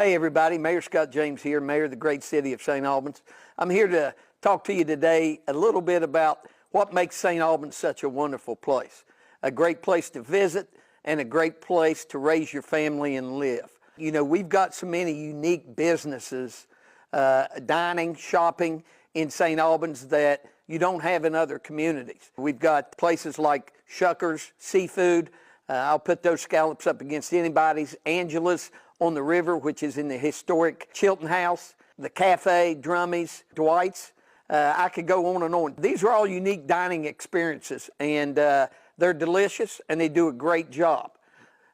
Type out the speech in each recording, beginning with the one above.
Hey everybody, Mayor Scott James here, Mayor of the great city of St. Albans. I'm here to talk to you today a little bit about what makes St. Albans such a wonderful place. A great place to visit and a great place to raise your family and live. You know, we've got so many unique businesses, dining, shopping in St. Albans that you don't have in other communities. We've got places like Shuckers Seafood. I'll put those scallops up against anybody's. Angela's on the river, which is in the historic Chilton House. The Cafe, Drummy's, Dwight's. I could go on and on. These are all unique dining experiences, and they're delicious, and they do a great job.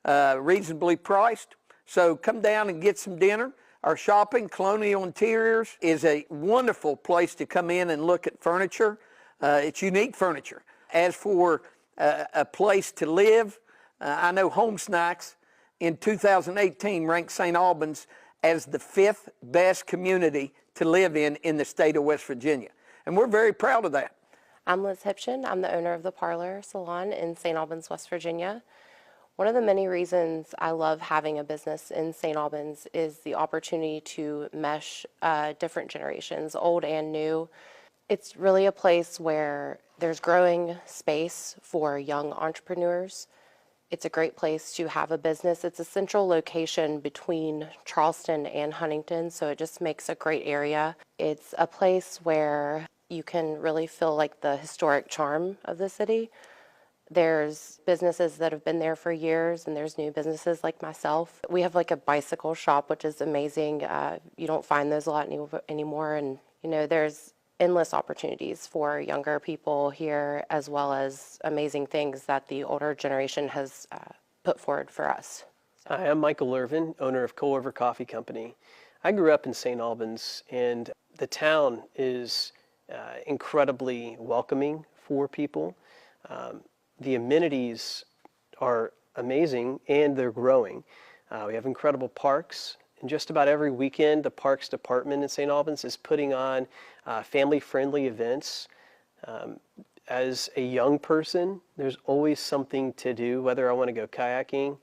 Reasonably priced, so come down and get some dinner. Our shopping, Colonial Interiors, is a wonderful place to come in and look at furniture. It's unique furniture. As for a place to live, I know Home Snacks in 2018 ranked St. Albans as the 5th best community to live in the state of West Virginia. And we're very proud of that. I'm Liz Hipshin. I'm the owner of the Parlor Salon in St. Albans, West Virginia. One of the many reasons I love having a business in St. Albans is the opportunity to mesh different generations, old and new. It's really a place where there's growing space for young entrepreneurs. It's a great place to have a business. It's a central location between Charleston and Huntington, so it just makes a great area. It's a place where you can really feel like the historic charm of the city. There's businesses that have been there for years, and there's new businesses like myself. We have like a bicycle shop, which is amazing. You don't find those a lot anymore, and you know, there's endless opportunities for younger people here, as well as amazing things that the older generation has put forward for us. Hi, I'm Michael Irvin, owner of Co-Over Coffee Company. I grew up in St. Albans, and the town is incredibly welcoming for people. The amenities are amazing, and they're growing. We have incredible parks. And just about every weekend, the Parks Department in St. Albans is putting on family-friendly events. As a young person, there's always something to do, whether I want to go kayaking,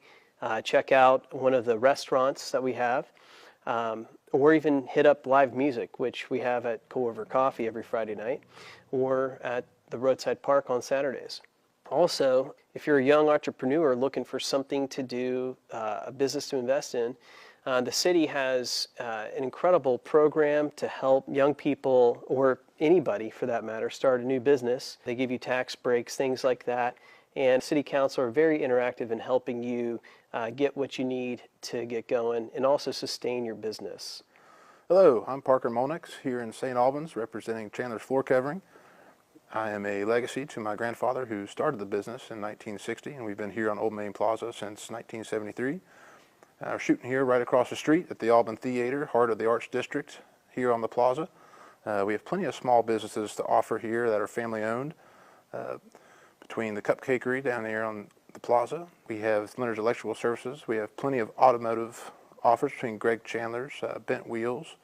check out one of the restaurants that we have, or even hit up live music, which we have at Co-Over Coffee every Friday night, or at the Roadside Park on Saturdays. Also, if you're a young entrepreneur looking for something to do, a business to invest in, the city has an incredible program to help young people, or anybody for that matter, start a new business. They give you tax breaks, things like that. And City Council are very interactive in helping you get what you need to get going and also sustain your business. Hello, I'm Parker Molnix here in St. Albans representing Chandler's Floor Covering. I am a legacy to my grandfather who started the business in 1960, and we've been here on Old Main Plaza since 1973. We're shooting here right across the street at the Albans Theater, heart of the Arts District, here on the plaza. We have plenty of small businesses to offer here that are family owned. Between the Cupcakery down here on the plaza, we have Leonard's Electrical Services. We have plenty of automotive offers between Greg Chandler's, Bent Wheels.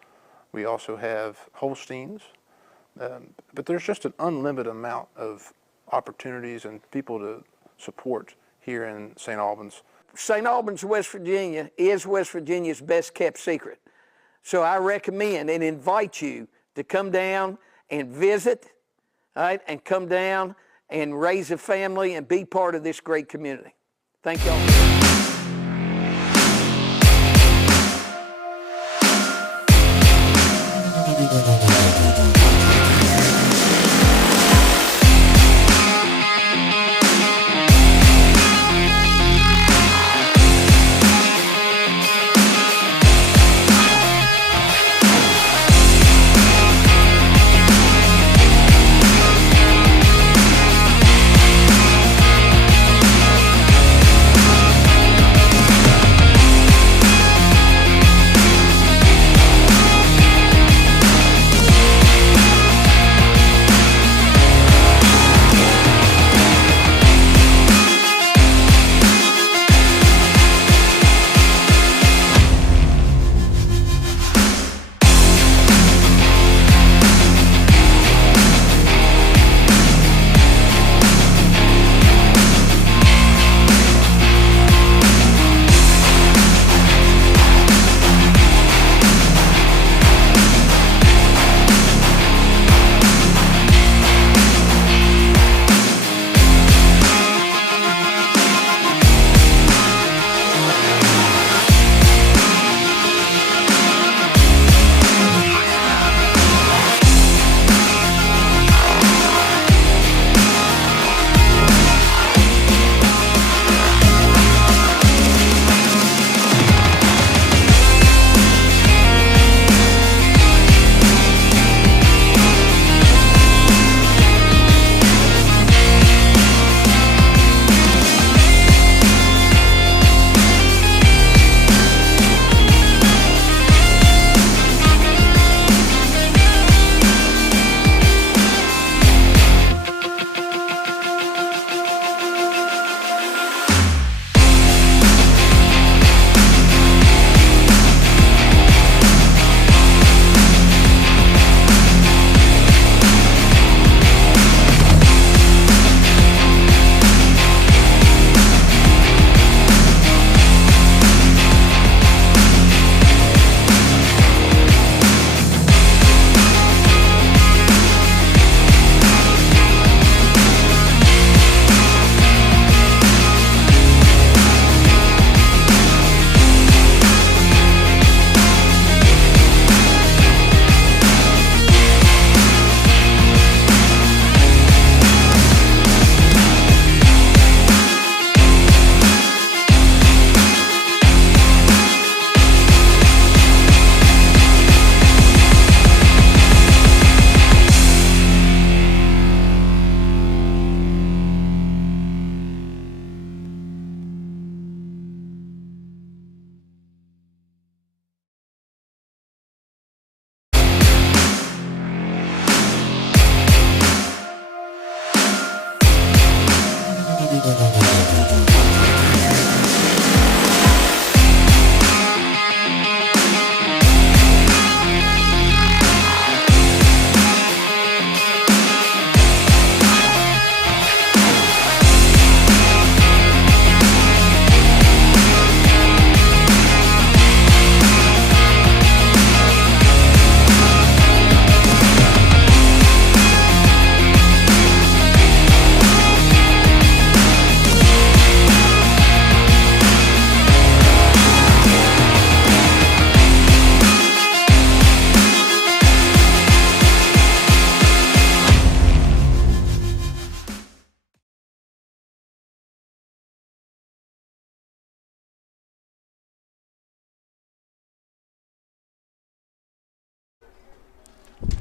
We also have Holsteins. But there's just an unlimited amount of opportunities and people to support here in St. Albans. St. Albans, West Virginia is West Virginia's best kept secret. So I recommend and invite you to come down and visit, all right, and come down and raise a family and be part of this great community. Thank y'all.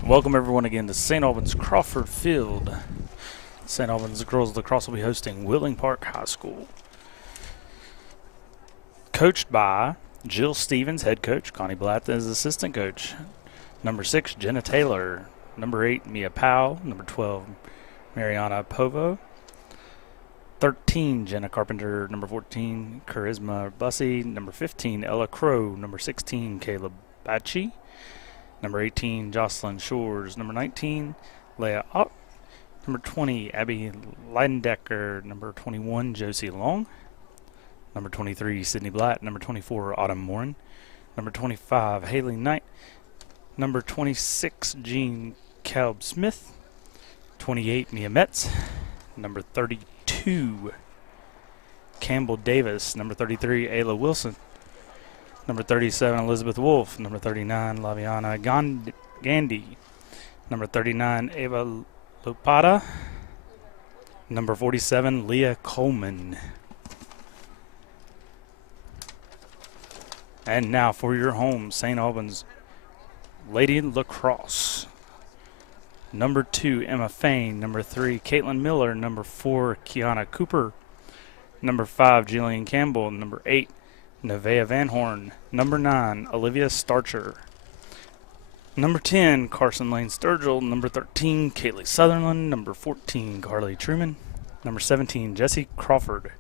Welcome everyone again to St. Albans Crawford Field. St. Albans girls lacrosse will be hosting Wheeling Park High School. Coached by Jill Stevens, head coach. Connie Blatt is assistant coach. Number 6, Jenna Taylor. Number 8, Mia Powell. Number 12, Mariana Povo. 13, Jenna Carpenter. Number 14, Charisma Bussey. Number 15, Ella Crow. Number 16, Caleb Batchy. Number 18, Jocelyn Shores. Number 19, Leah Ott. Number 20, Abby Leidendecker. Number 21, Josie Long. Number 23, Sydney Blatt. Number 24, Autumn Morin. Number 25, Haley Knight. Number 26, Jean Caleb Smith. 28, Mia Metz. Number 32, Campbell Davis. Number 33, Ayla Wilson. Number 37, Elizabeth Wolf. Number 39, Laviana Gandhi. Number 39, Ava Lopata. Number 47, Leah Coleman. And now for your home, St. Albans Lady Lacrosse. Number 2, Emma Fain. Number 3, Caitlin Miller. Number 4, Kiana Cooper. Number 5, Jillian Campbell. Number 8, Nevaeh Van Horn. Number 9, Olivia Starcher. Number 10, Carson Lane Sturgill. Number 13, Kaylee Sutherland. Number 14, Carly Truman. Number 17, Jessie Crawford.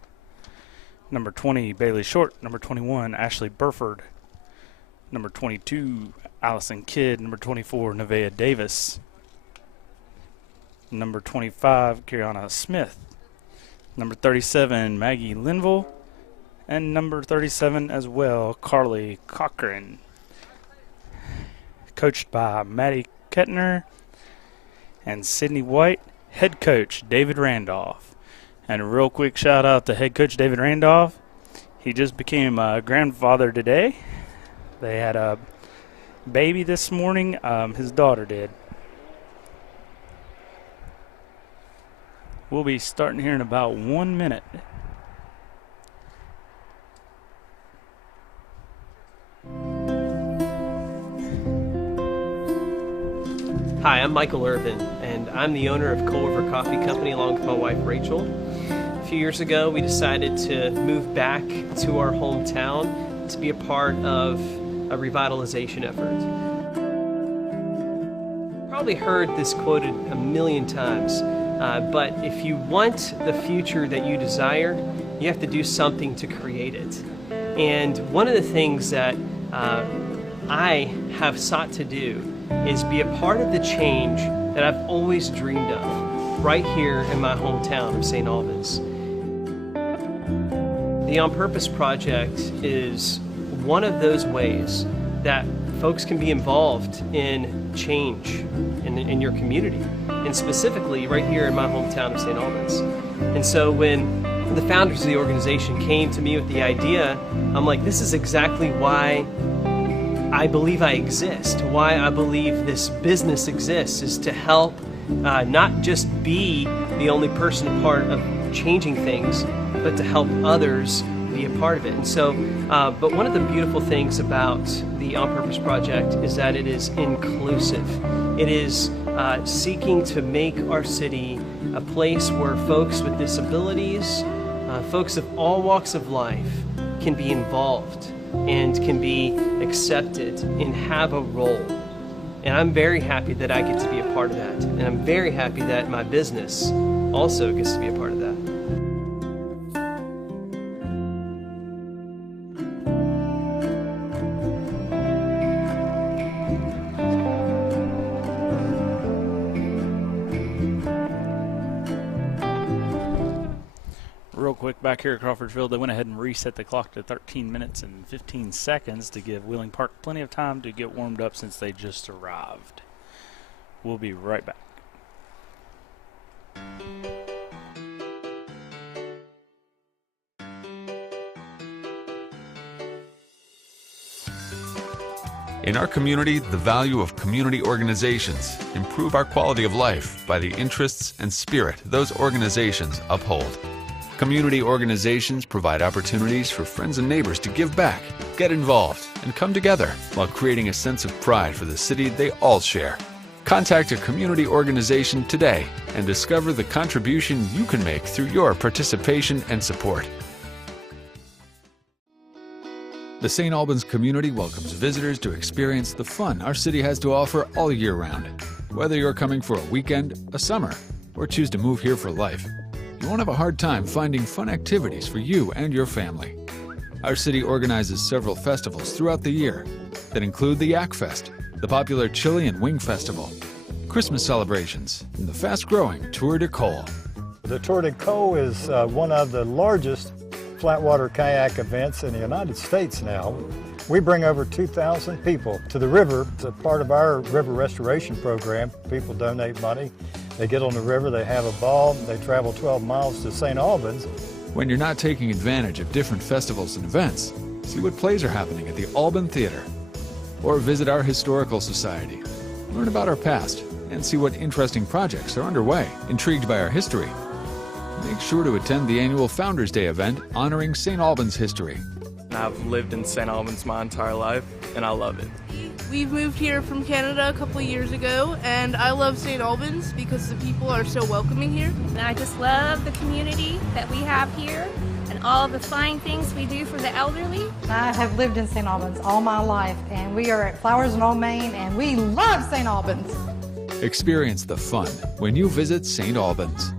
Number 20, Bailey Short. Number 21, Ashley Burford. Number 22, Allison Kidd. Number 24, Nevaeh Davis. Number 25, Kiriana Smith. Number 37, Maggie Linville. And number 37 as well, Carly Cochran. Coached by Maddie Kettner and Sydney White. Head coach, David Randolph. And a real quick shout out to head coach David Randolph. He just became a grandfather today. They had a baby this morning. His daughter did. We'll be starting here in about 1 minute. Hi, I'm Michael Irvin, and I'm the owner of Coal River Coffee Company along with my wife Rachel. A few years ago, we decided to move back to our hometown to be a part of a revitalization effort. Probably heard this quoted a million times, but if you want the future that you desire, you have to do something to create it. And one of the things that I have sought to do is be a part of the change that I've always dreamed of right here in my hometown of St. Albans. The On Purpose Project is one of those ways that folks can be involved in change in your community, and specifically right here in my hometown of St. Albans. And so when the founders of the organization came to me with the idea, I'm like, this is exactly why I believe I exist, why I believe this business exists, is to help not just be the only person a part of changing things, but to help others be a part of it. And so, but one of the beautiful things about the On Purpose Project is that it is inclusive. It is seeking to make our city a place where folks with disabilities, folks of all walks of life can be involved and can be accepted and have a role. And I'm very happy that I get to be a part of that. And I'm very happy that my business also gets to be a part of that. Real quick, back here at Crawford Field, they went ahead and reset the clock to 13 minutes and 15 seconds to give Wheeling Park plenty of time to get warmed up since they just arrived. We'll be right back. In our community, the value of community organizations improve our quality of life by the interests and spirit those organizations uphold. Community organizations provide opportunities for friends and neighbors to give back, get involved, and come together while creating a sense of pride for the city they all share. Contact a community organization today and discover the contribution you can make through your participation and support. The St. Albans community welcomes visitors to experience the fun our city has to offer all year round. Whether you're coming for a weekend, a summer, or choose to move here for life, you won't have a hard time finding fun activities for you and your family. Our city organizes several festivals throughout the year that include the Yak Fest, the popular Chili and Wing Festival, Christmas celebrations, and the fast-growing Tour de Cole. The Tour de Cole is one of the largest flatwater kayak events in the United States now. We bring over 2,000 people to the river. It's a part of our river restoration program. People donate money, they get on the river, they have a ball, they travel 12 miles to St. Albans. When you're not taking advantage of different festivals and events, see what plays are happening at the Alban Theater. Or visit our Historical Society. Learn about our past and see what interesting projects are underway. Intrigued by our history? Make sure to attend the annual Founders Day event honoring St. Albans history. I've lived in St. Albans my entire life, and I love it. We've moved here from Canada a couple of years ago, and I love St. Albans because the people are so welcoming here. And I just love the community that we have here and all the fine things we do for the elderly. I have lived in St. Albans all my life, and we are at Flowers in Old Main, and we love St. Albans. Experience the fun when you visit St. Albans.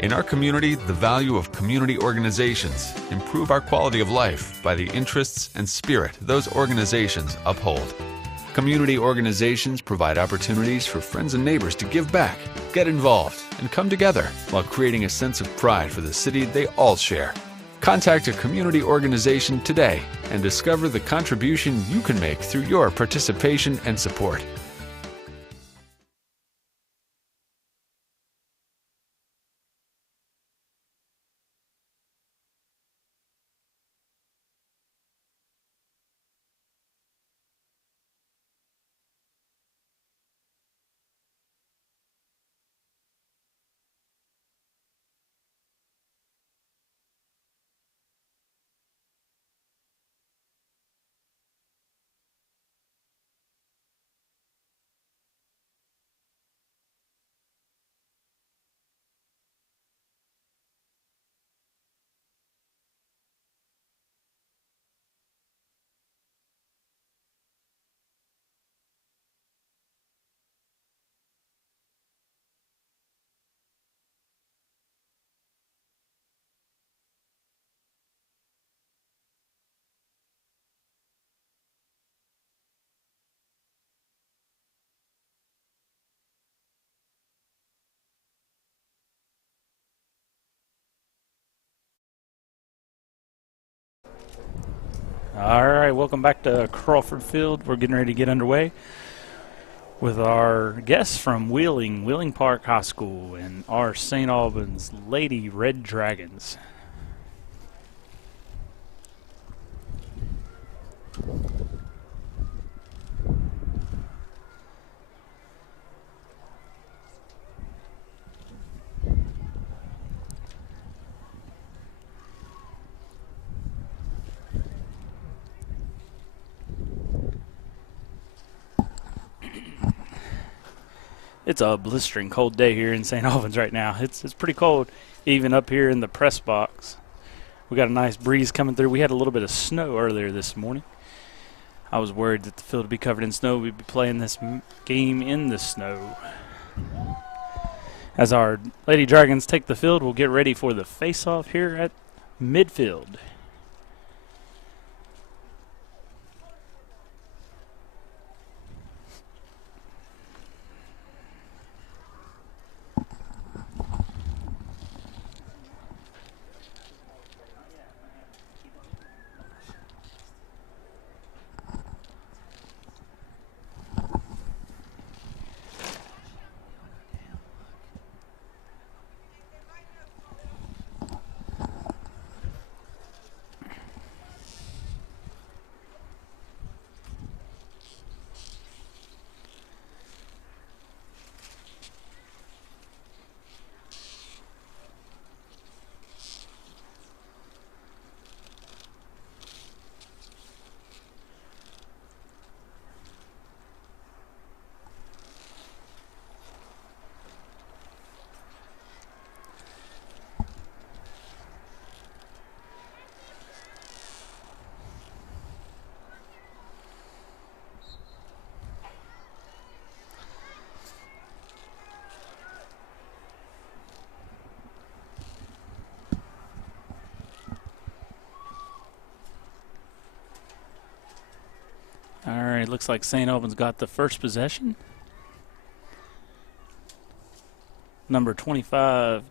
In our community, the value of community organizations improve our quality of life by the interests and spirit those organizations uphold. Community organizations provide opportunities for friends and neighbors to give back, get involved, and come together while creating a sense of pride for the city they all share. Contact a community organization today and discover the contribution you can make through your participation and support. All right, welcome back to Crawford Field. We're getting ready to get underway with our guests from Wheeling Park High School, and our St. Albans Lady Red Dragons. It's a blistering cold day here in St. Albans right now. It's pretty cold, even up here in the press box. We got a nice breeze coming through. We had a little bit of snow earlier this morning. I was worried that the field would be covered in snow. We'd be playing this game in the snow. As our Lady Dragons take the field, we'll get ready for the face-off here at midfield. All right, looks like St. Albans got the first possession. Number 25,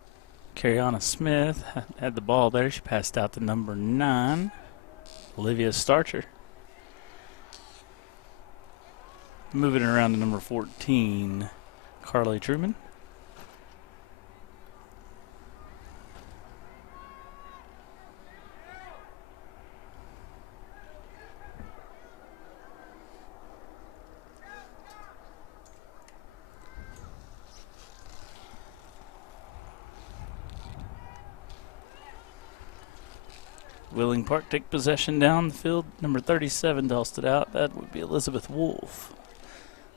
Cariana Smith, had the ball there. She passed out to number 9, Olivia Starcher. Moving around to number 14, Carly Truman. Wheeling Park take possession down the field. Number 37 tossed it out. That would be Elizabeth Wolf.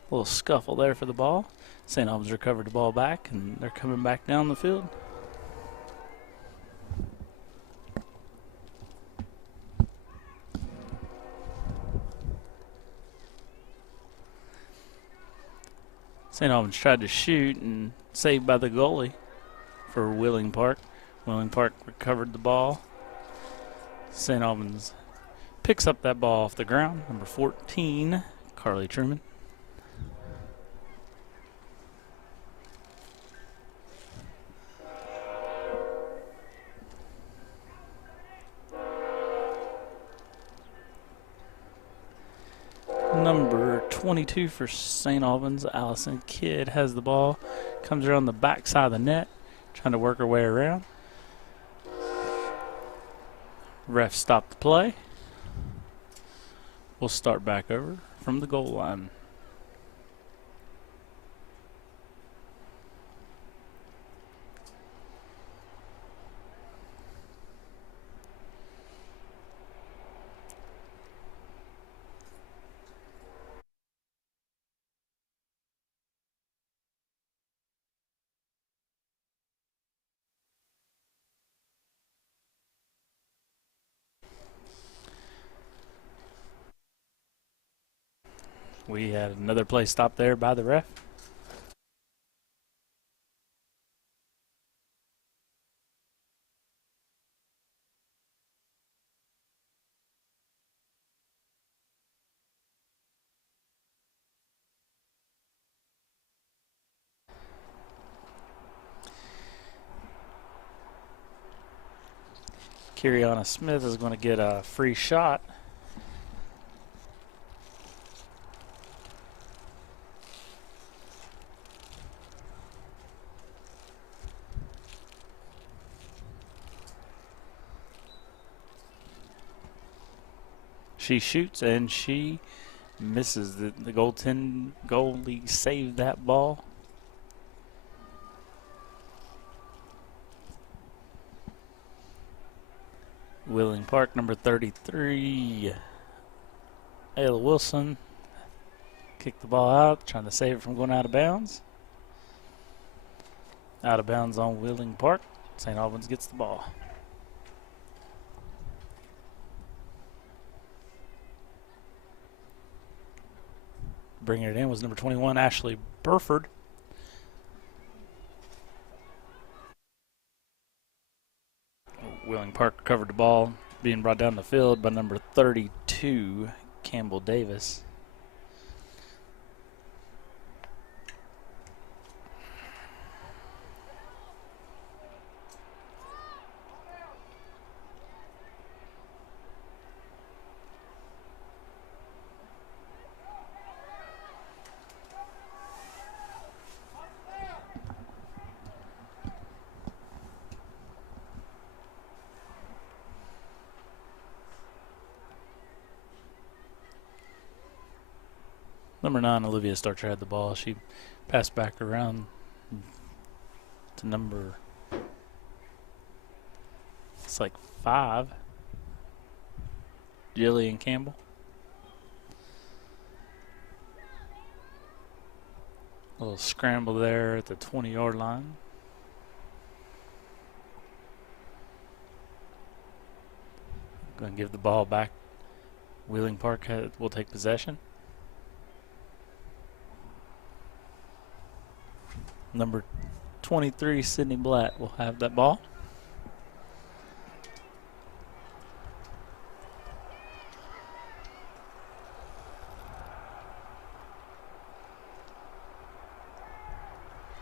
A little scuffle there for the ball. St. Albans recovered the ball back, and they're coming back down the field. St. Albans tried to shoot and saved by the goalie for Willing Park. Willing Park recovered the ball. St. Albans picks up that ball off the ground. Number 14, Carly Truman. Number 22 for St. Albans, Allison Kidd, has the ball. Comes around the back side of the net, trying to work her way around. Ref stopped the play. We'll start back over from the goal line. We had another play stopped there by the ref. Kiriana Smith is going to get a free shot. She shoots and she misses. The goalie saved that ball. Willing Park, number 33, Ayla Wilson, kicked the ball out, trying to save it from going out of bounds. Out of bounds on Willing Park. St. Albans gets the ball. Bringing it in was number 21, Ashley Burford. Willing Park covered the ball, being brought down the field by number 32, Campbell Davis. Number 9, Olivia Starcher had the ball. She passed back around to number, it's like 5, Jillian Campbell. A little scramble there at the 20-yard line. Going to give the ball back. Wheeling Park will take possession. Number 23, Sydney Blatt, will have that ball.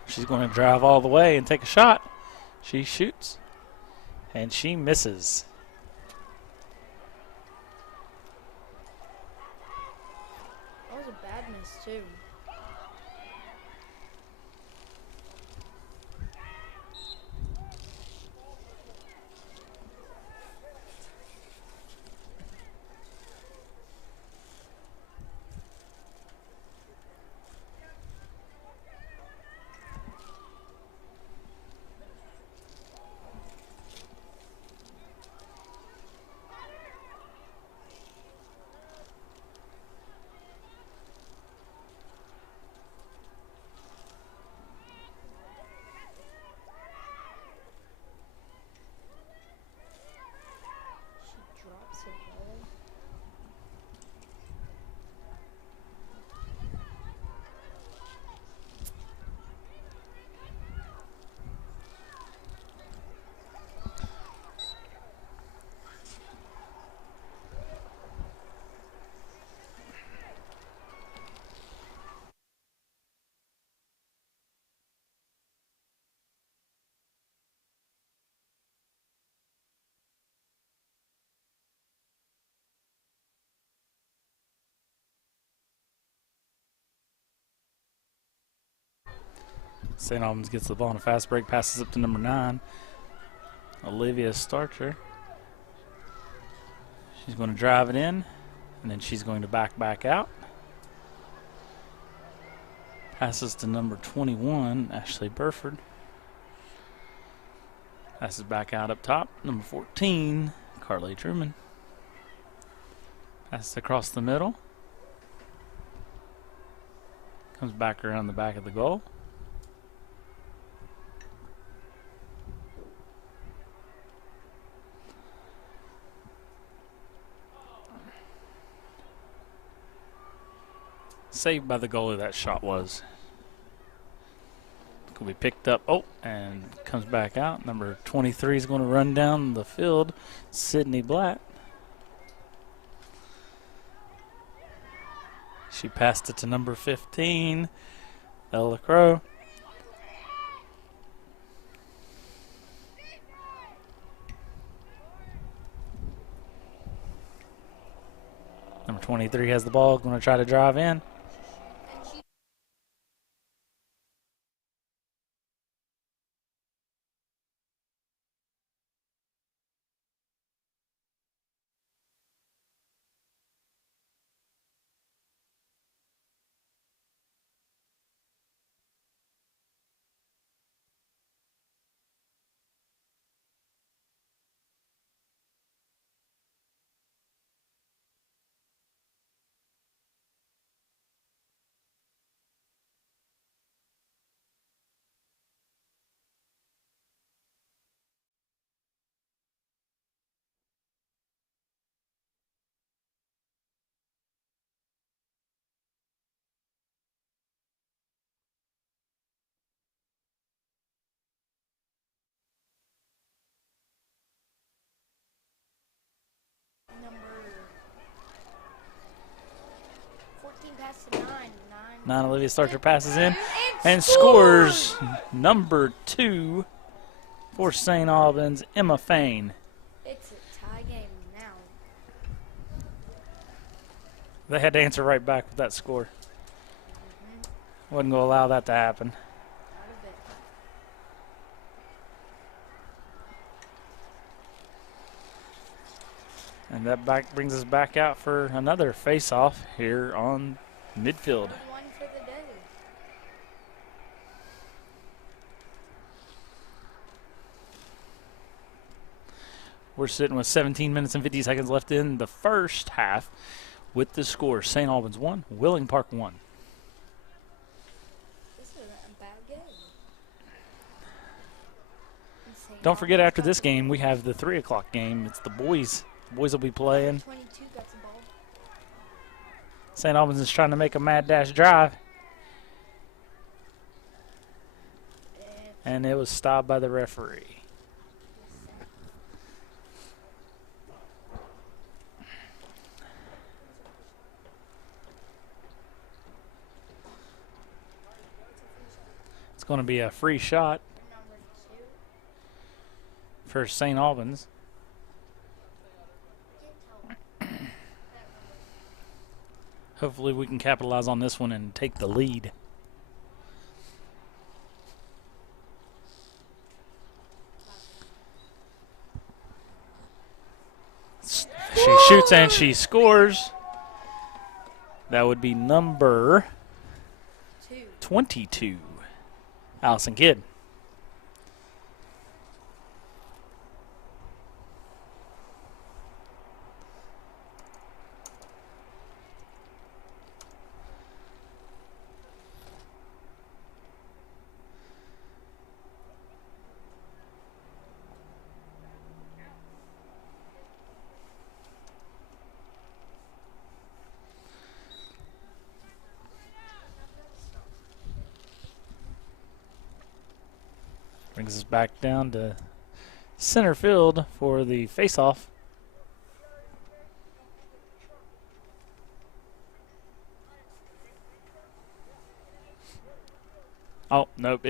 She's going to drive all the way and take a shot. She shoots, and she misses. That was a bad miss, too. St. Albans gets the ball on a fast break, passes up to number 9, Olivia Starcher. She's going to drive it in, and then she's going to back out. Passes to number 21, Ashley Burford. Passes back out up top, number 14, Carly Truman. Passes across the middle. Comes back around the back of the goal. Saved by the goalie, that shot was. Could be picked up. Oh, and comes back out. Number 23 is going to run down the field. Sydney Blatt. She passed it to number 15, Ella Crow. Number 23 has the ball, going to try to drive in. Number 14 passes to 9. 9 Olivia Starcher passes in and scores number 2 for St. Albans, Emma Fain. It's a tie game now. They had to answer right back with that score. Wasn't going to allow that to happen. And that brings us back out for another face-off here on midfield. One for the day. We're sitting with 17 minutes and 50 seconds left in the first half with the score. St. Albans 1, Willing Park 1. This wasn't a bad game. Don't forget, after this game, we have the 3 o'clock game. It's the boys. The boys will be playing. 22 got the ball. St. Albans is trying to make a mad dash drive. And it was stopped by the referee. It's going to be a free shot for St. Albans. Hopefully we can capitalize on this one and take the lead. She shoots and she scores. That would be number 22, Allison Kidd. Brings us back down to center field for the face-off. Oh, nope,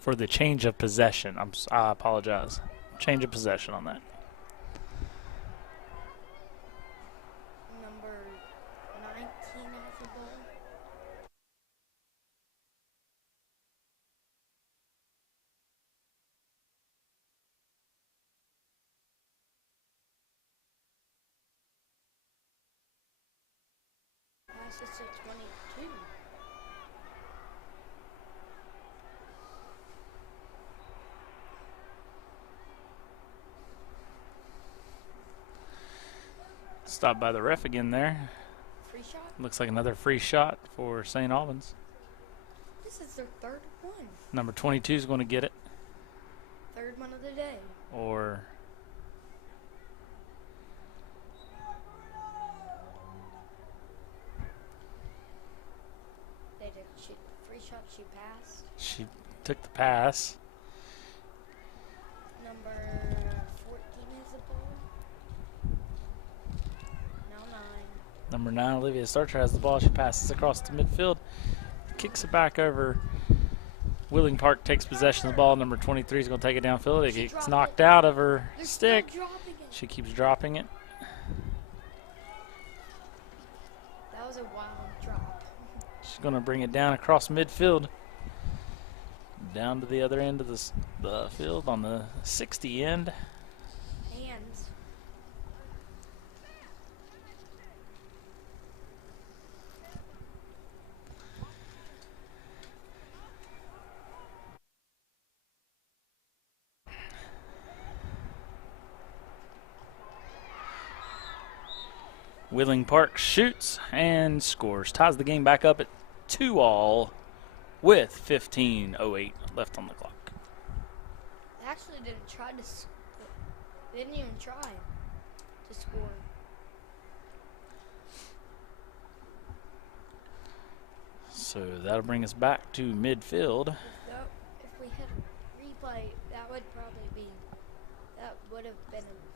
for the change of possession. I apologize. Change of possession on that. Number 19 has the ball. This is a 22. Stopped by the ref again there. Free shot? Looks like another free shot for St. Albans. This is their third one. Number 22 is going to get it. Third one of the day. Or They did shoot the free shot. She passed. she took the pass. Number 14 has the ball. Now 9. Number 9, Olivia Starcher, has the ball. She passes across the midfield, kicks it back over. Wheeling Park takes possession of the ball. Number 23 is going to take it downfield. It gets knocked out of her stick. She keeps dropping it. That was a wild drop. She's going to bring it down across midfield, down to the other end of the field on the 60 end. Hands. Wheeling Park shoots and scores. Ties the game back up at 2-all with 15:08 left on the clock. They actually didn't try to. They didn't even try to score. So that'll bring us back to midfield. If we had a replay, that would probably be. That would have been a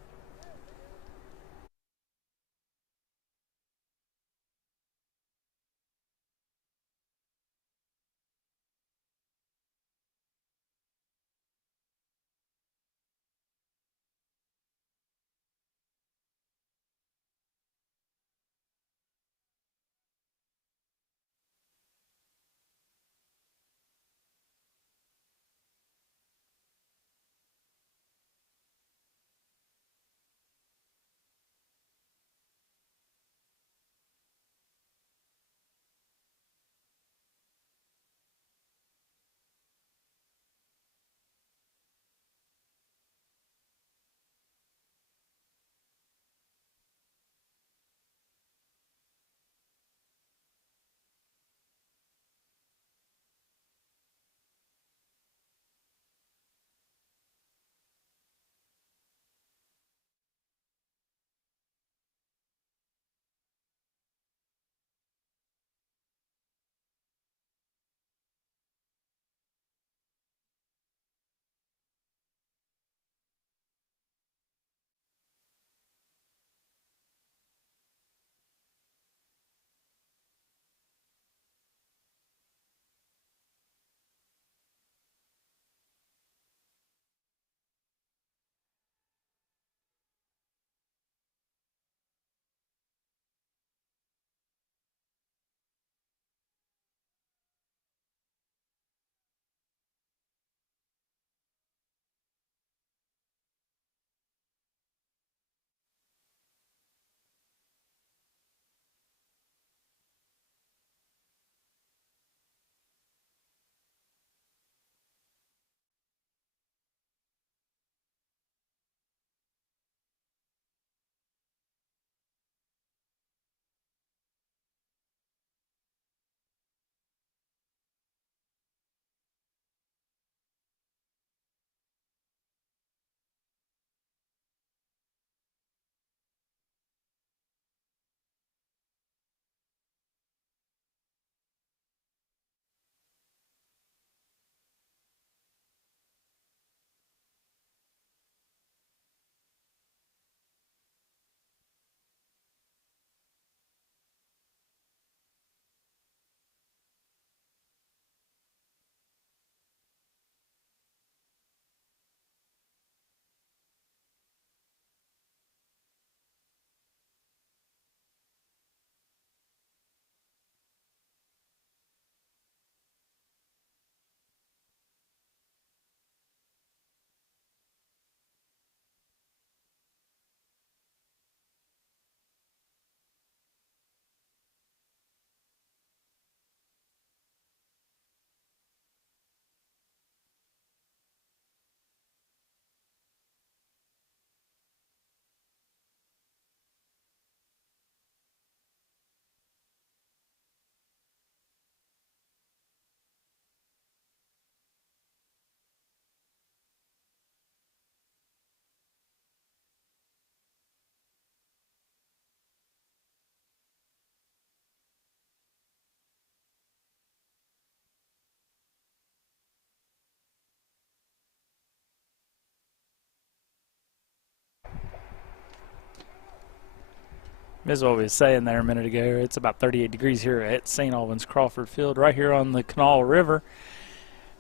As what we was saying there a minute ago, it's about 38 degrees here at St. Albans Crawford Field, right here on the Canal River.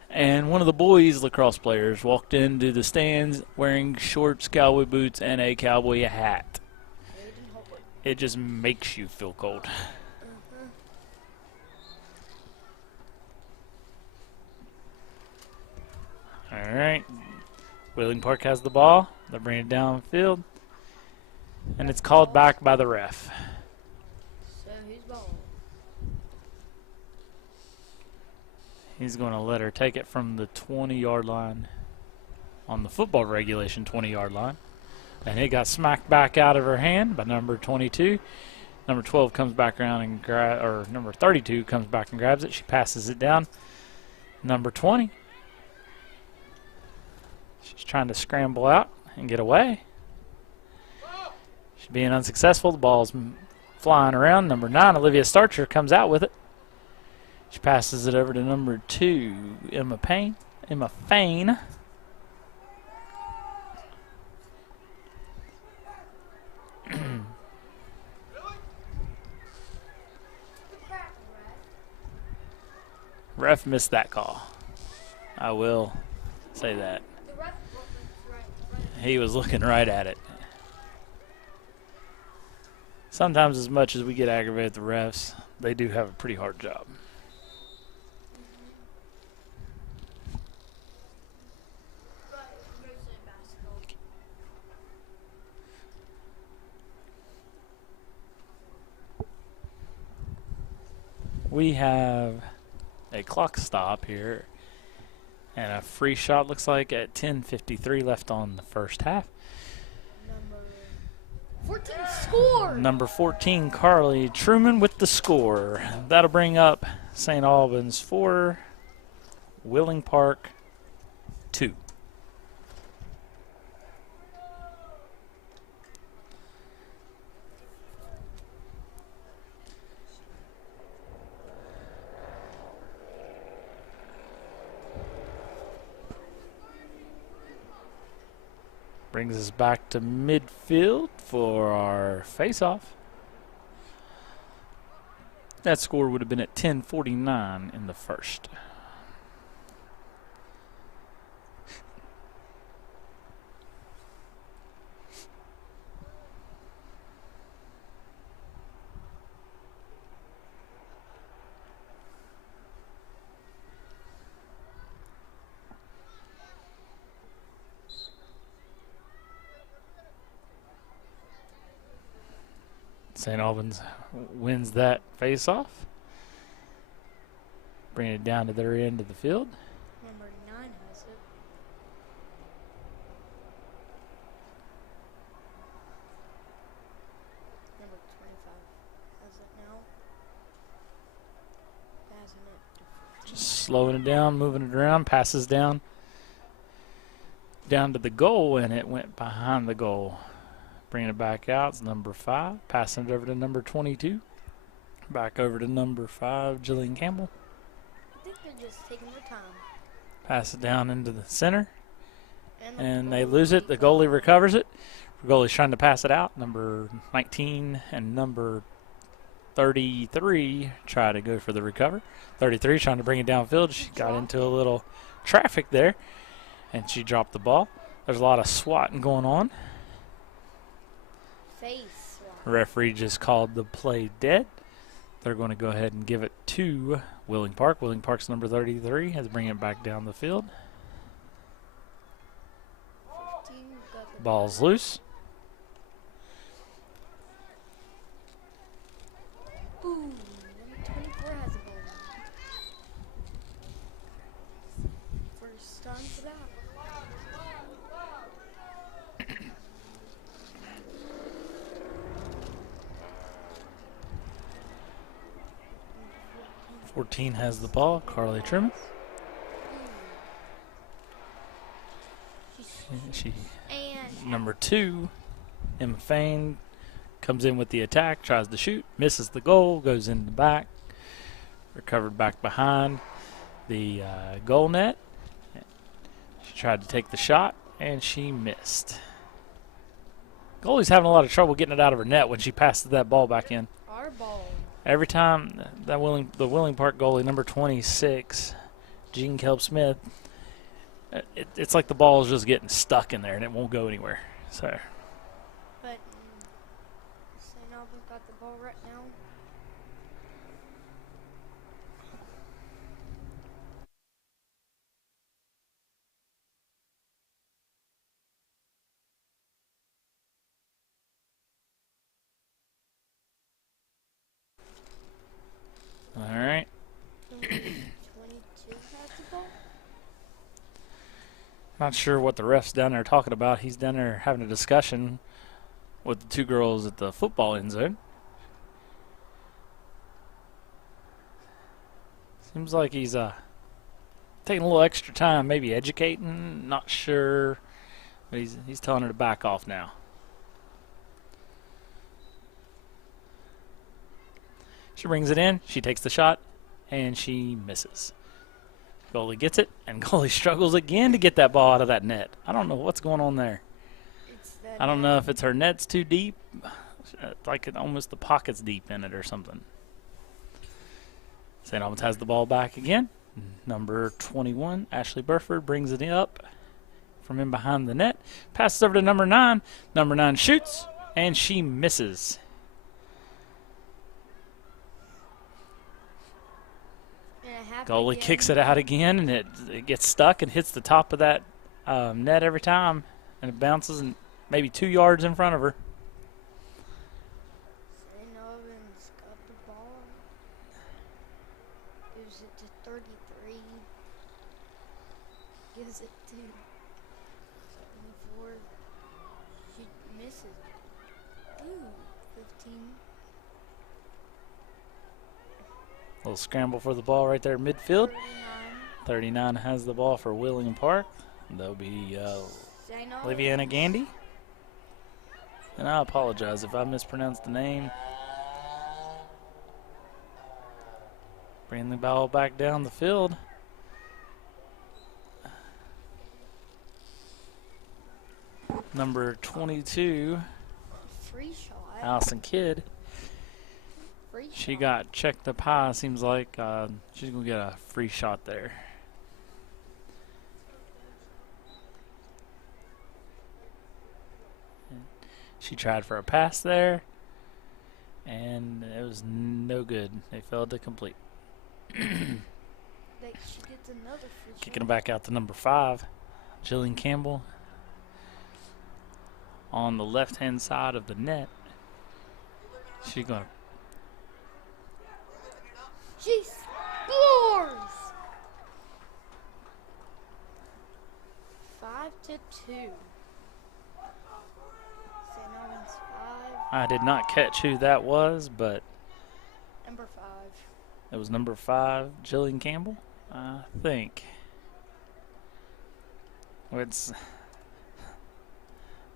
And one of the boys lacrosse players walked into the stands wearing shorts, cowboy boots, and a cowboy hat. It just makes you feel cold. All right. Wheeling Park has the ball. They're bringing it downfield. And it's called back by the ref. So who's ball? He's going to let her take it from the 20-yard line on the football regulation 20-yard line. And it got smacked back out of her hand by number 22. Number 12 comes back around and or number 32 comes back and grabs it. She passes it down. Number 20. She's trying to scramble out and get away. She's being unsuccessful. The ball's flying around. Number 9, Olivia Starcher, comes out with it. She passes it over to number 2, Emma Fain. Ref missed that call. I will say that. He was looking right at it. Sometimes as much as we get aggravated at the refs, they do have a pretty hard job. We have a clock stop here and a free shot, looks like, at 10:53 left on the first half. Number 14 score. Number 14, Carly Truman with the score. That'll bring up St. Albans 4, Wheeling Park 2. Brings us back to midfield for our face-off. That score would have been at 10:49 in the first. St. Albans wins that face-off. Bring it down to their end of the field. Number 9 has it. Number 25 has it now. Passing it to 14. Just slowing it down, moving it around, passes down to the goal, and it went behind the goal. Bringing it back out, it's number 5. Passing it over to number 22. Back over to number 5, Jillian Campbell. I think they're just taking their time. Pass it down into the center. And they lose it. The goalie recovers it. The goalie's trying to pass it out. Number 19 and number 33 try to go for the recover. 33 trying to bring it downfield. She got into a little traffic there, and she dropped the ball. There's a lot of swatting going on. Face. Referee just called the play dead. They're going to go ahead and give it to Wheeling Park. Wheeling Park's number 33 has to bring it back down the field. Ball's loose. Ooh, number 24 has a ball. First time for that. Number 14 has the ball. Carly Truman. Number 2, Emma Fain, comes in with the attack, tries to shoot, misses the goal, goes in the back, recovered back behind the goal net. She tried to take the shot, and she missed. Goalie's having a lot of trouble getting it out of her net when she passes that ball back in. Our ball. Every time the Willing Park goalie, number 26, Jean Kelp Smith, it's like the ball is just getting stuck in there and it won't go anywhere. So. But St. Albans got the ball right now. All right. 22 has the ball. Not sure what the ref's down there talking about. He's down there having a discussion with the two girls at the football end zone. Seems like he's taking a little extra time, maybe educating. Not sure, but he's telling her to back off now. She brings it in. She takes the shot, and she misses. Goalie gets it, and goalie struggles again to get that ball out of that net. I don't know what's going on there. I don't know if it's her net's too deep, like almost the pocket's deep in it or something. St. Albans has the ball back again. Number 21, Ashley Burford, brings it up from in behind the net. Passes over to number 9. Number 9 shoots, and she misses. Goalie kicks it out again, and it gets stuck and hits the top of that net every time, and it bounces and maybe 2 yards in front of her. St. Albans got the ball. Gives it to 33. Gives it to 74. She misses. Ooh, 15. Little scramble for the ball right there midfield. 39 has the ball for William Park. There'll be Liviana Gandy. And I apologize if I mispronounced the name. Bring the ball back down the field. Number 22, Free shot. Allison Kidd. She got checked up high. Seems like she's going to get a free shot there. She tried for a pass there, and it was no good. They failed to complete. She gets another free shot. Kicking it back out to number 5, Jillian Campbell. On the left-hand side of the net. She's going to. She scores! 5-2. St. Albans 5. I did not catch who that was, but Number 5. it was number 5, Jillian Campbell, I think. It's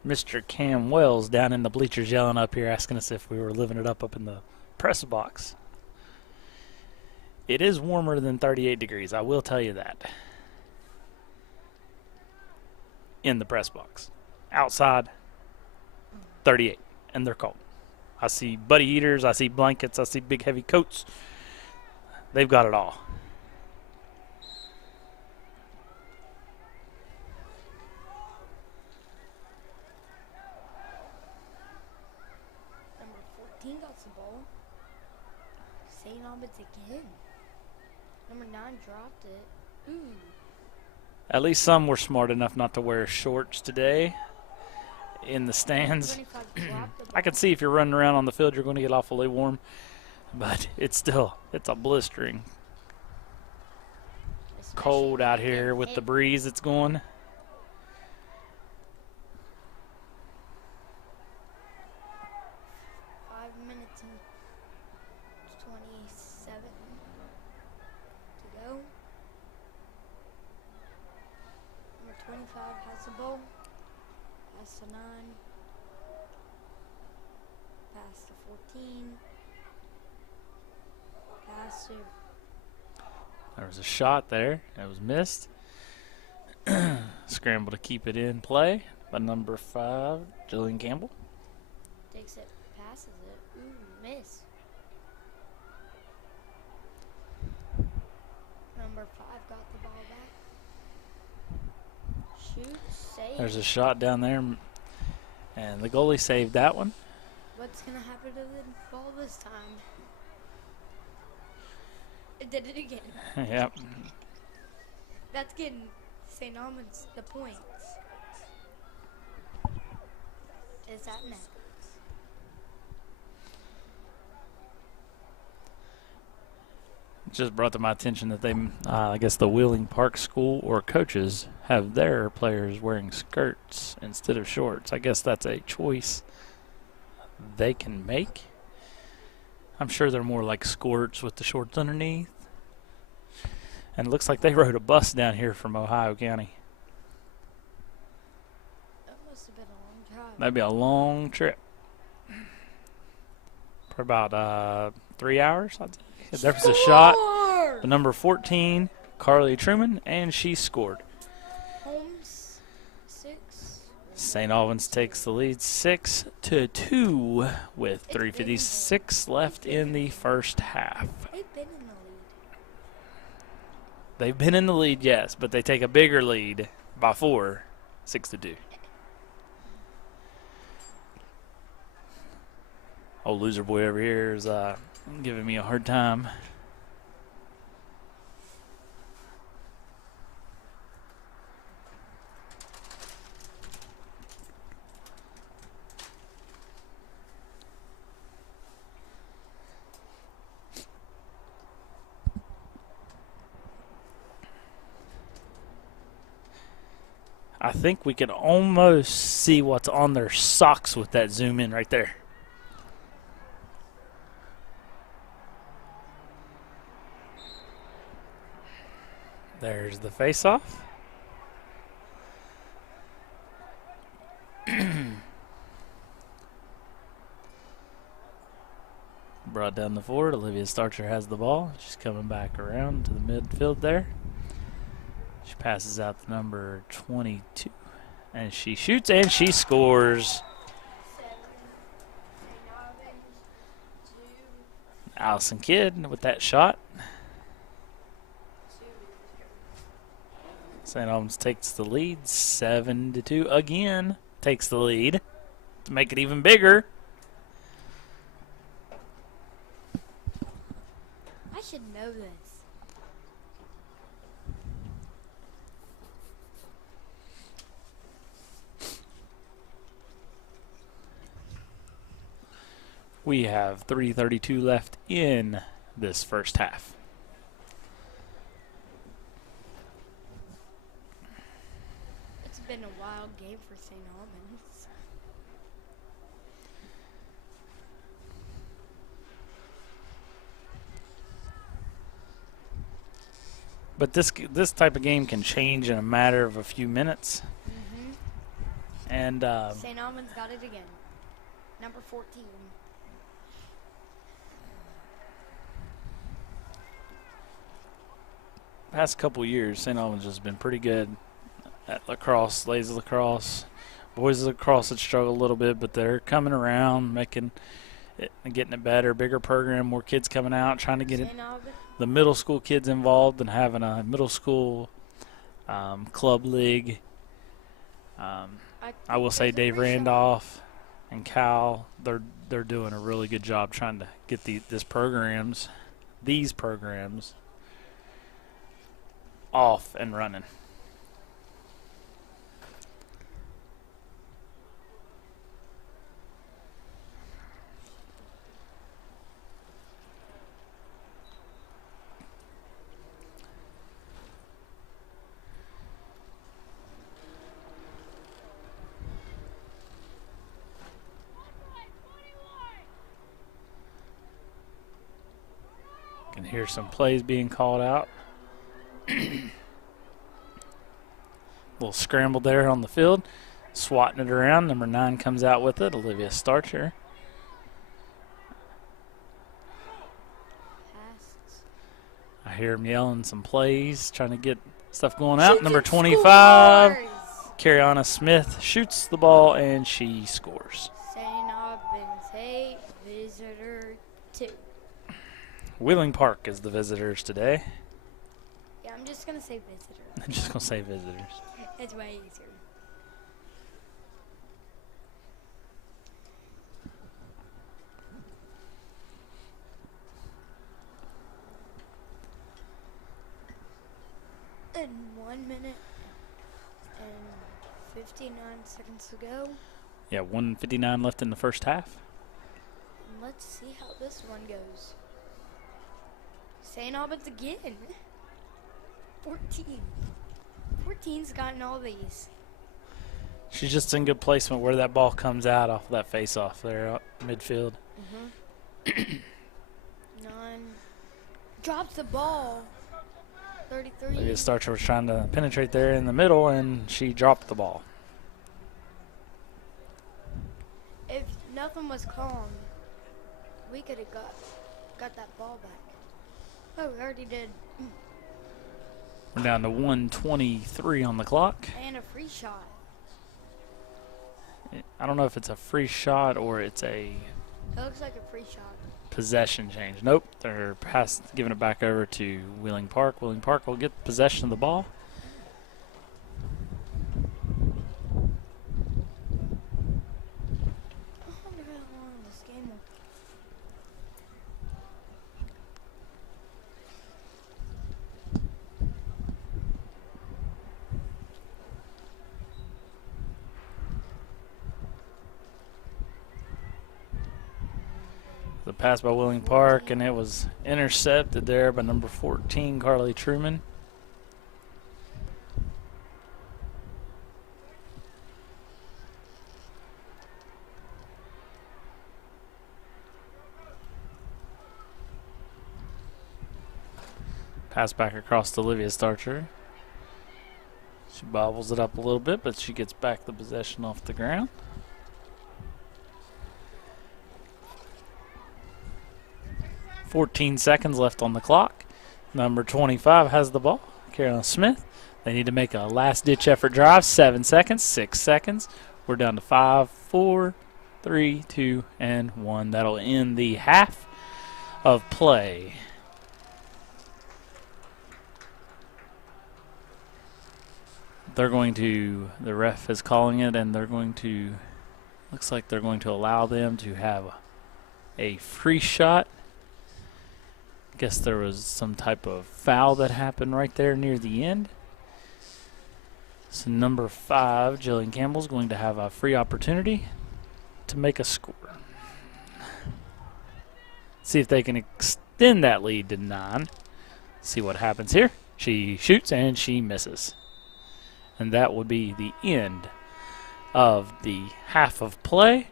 Mr. Cam Wells down in the bleachers yelling up here, asking us if we were living it up in the press box. It is warmer than 38 degrees, I will tell you that. In the press box. Outside, 38, and they're cold. I see buddy heaters, I see blankets, I see big heavy coats. They've got it all. Number 14 got the ball. St. Albans again. Number 9 dropped it. Ooh. At least some were smart enough not to wear shorts today in the stands. I can see if you're running around on the field, you're going to get awfully warm. But it's a blistering cold out here with the breeze that's going. Has the ball. Pass to 9. Pass to 14. Pass to. There was a shot there. That was missed. Scramble to keep it in play by number 5, Jillian Campbell. takes it, passes it. Ooh, miss. Number 5 got the ball back. Shoot, save. There's a shot down there, and the goalie saved that one. What's going to happen to the ball this time? It did it again. Yep. That's getting St. Albans the points. Is that next? Just brought to my attention that they, I guess the Wheeling Park School or coaches have their players wearing skirts instead of shorts. I guess that's a choice they can make. I'm sure they're more like skirts with the shorts underneath. And it looks like they rode a bus down here from Ohio County. That must have been a long drive. That'd be a long trip. For about 3 hours, I'd say. There was a shot. The number 14, Carly Truman, and she scored. Holmes, 6. St. Albans takes the lead 6-2 with 3:56 left in the first half. They've been in the lead. They've been in the lead, yes, but they take a bigger lead by 4, 6-2. Old loser boy over here is giving me a hard time. I think we can almost see what's on their socks with that zoom in right there. There's the face-off. Brought down the forward. Olivia Starcher has the ball. She's coming back around to the midfield there. She passes out the number 22. And she shoots and she scores. Allison Kidd with that shot. St. Albans takes the lead, 7-2 again. Takes the lead to make it even bigger. I should know this. We have 3:32 left in this first half. It's been a wild game for St. Albans. But this type of game can change in a matter of a few minutes. Mm-hmm. And St. Albans got it again. Number 14. past couple years, St. Albans has been pretty good at lacrosse, ladies lacrosse. Boys lacrosse had struggled a little bit, but they're coming around, making it and getting it better. Bigger program, more kids coming out, trying to get the middle school kids involved and having a middle school club league. I will say Dave Randolph and Cal, they're doing a really good job trying to get these programs off and running. Can hear some plays being called out. Little scramble there on the field, swatting it around. Number 9 comes out with it, Olivia Starcher. I hear him yelling some plays, trying to get stuff going out. Number 25, Cariana Smith shoots the ball and she scores. St. Albans Wheeling Park is the visitors today. Yeah, I'm just gonna say visitor. I'm just going to say visitors. It's way easier. And 1 minute and 59 seconds to go. Yeah, 1:59 left in the first half. And let's see how this one goes. St. Albans again. 14. 14's gotten all these. She's just in good placement where that ball comes out off that face-off there out midfield. 9. Drops the ball. 33. The Starcher was trying to penetrate there in the middle, and she dropped the ball. If nothing was calm, we could have got that ball back. Oh, we already did. We're down to 1:23 on the clock. And a free shot. I don't know if it's a free shot or it's a It looks like a free shot. possession change. Nope, they're giving it back over to Wheeling Park. Wheeling Park will get possession of the ball. I wonder how long this game will. The pass by Wheeling Park, and it was intercepted there by number 14, Carly Truman. Pass back across to Olivia Starcher. She bobbles it up a little bit, but she gets back the possession off the ground. .14 seconds left on the clock. Number 25 has the ball, Carolyn Smith. They need to make a last-ditch effort drive. 7 seconds, 6 seconds. We're down to 5, 4, 3, 2, and 1. That'll end the half of play. The ref is calling it, and looks like they're going to allow them to have a free shot. Guess there was some type of foul that happened right there near the end. So number 5, Jillian Campbell, is going to have a free opportunity to make a score. See if they can extend that lead to 9. See what happens here. She shoots and she misses. And that would be the end of the half of play.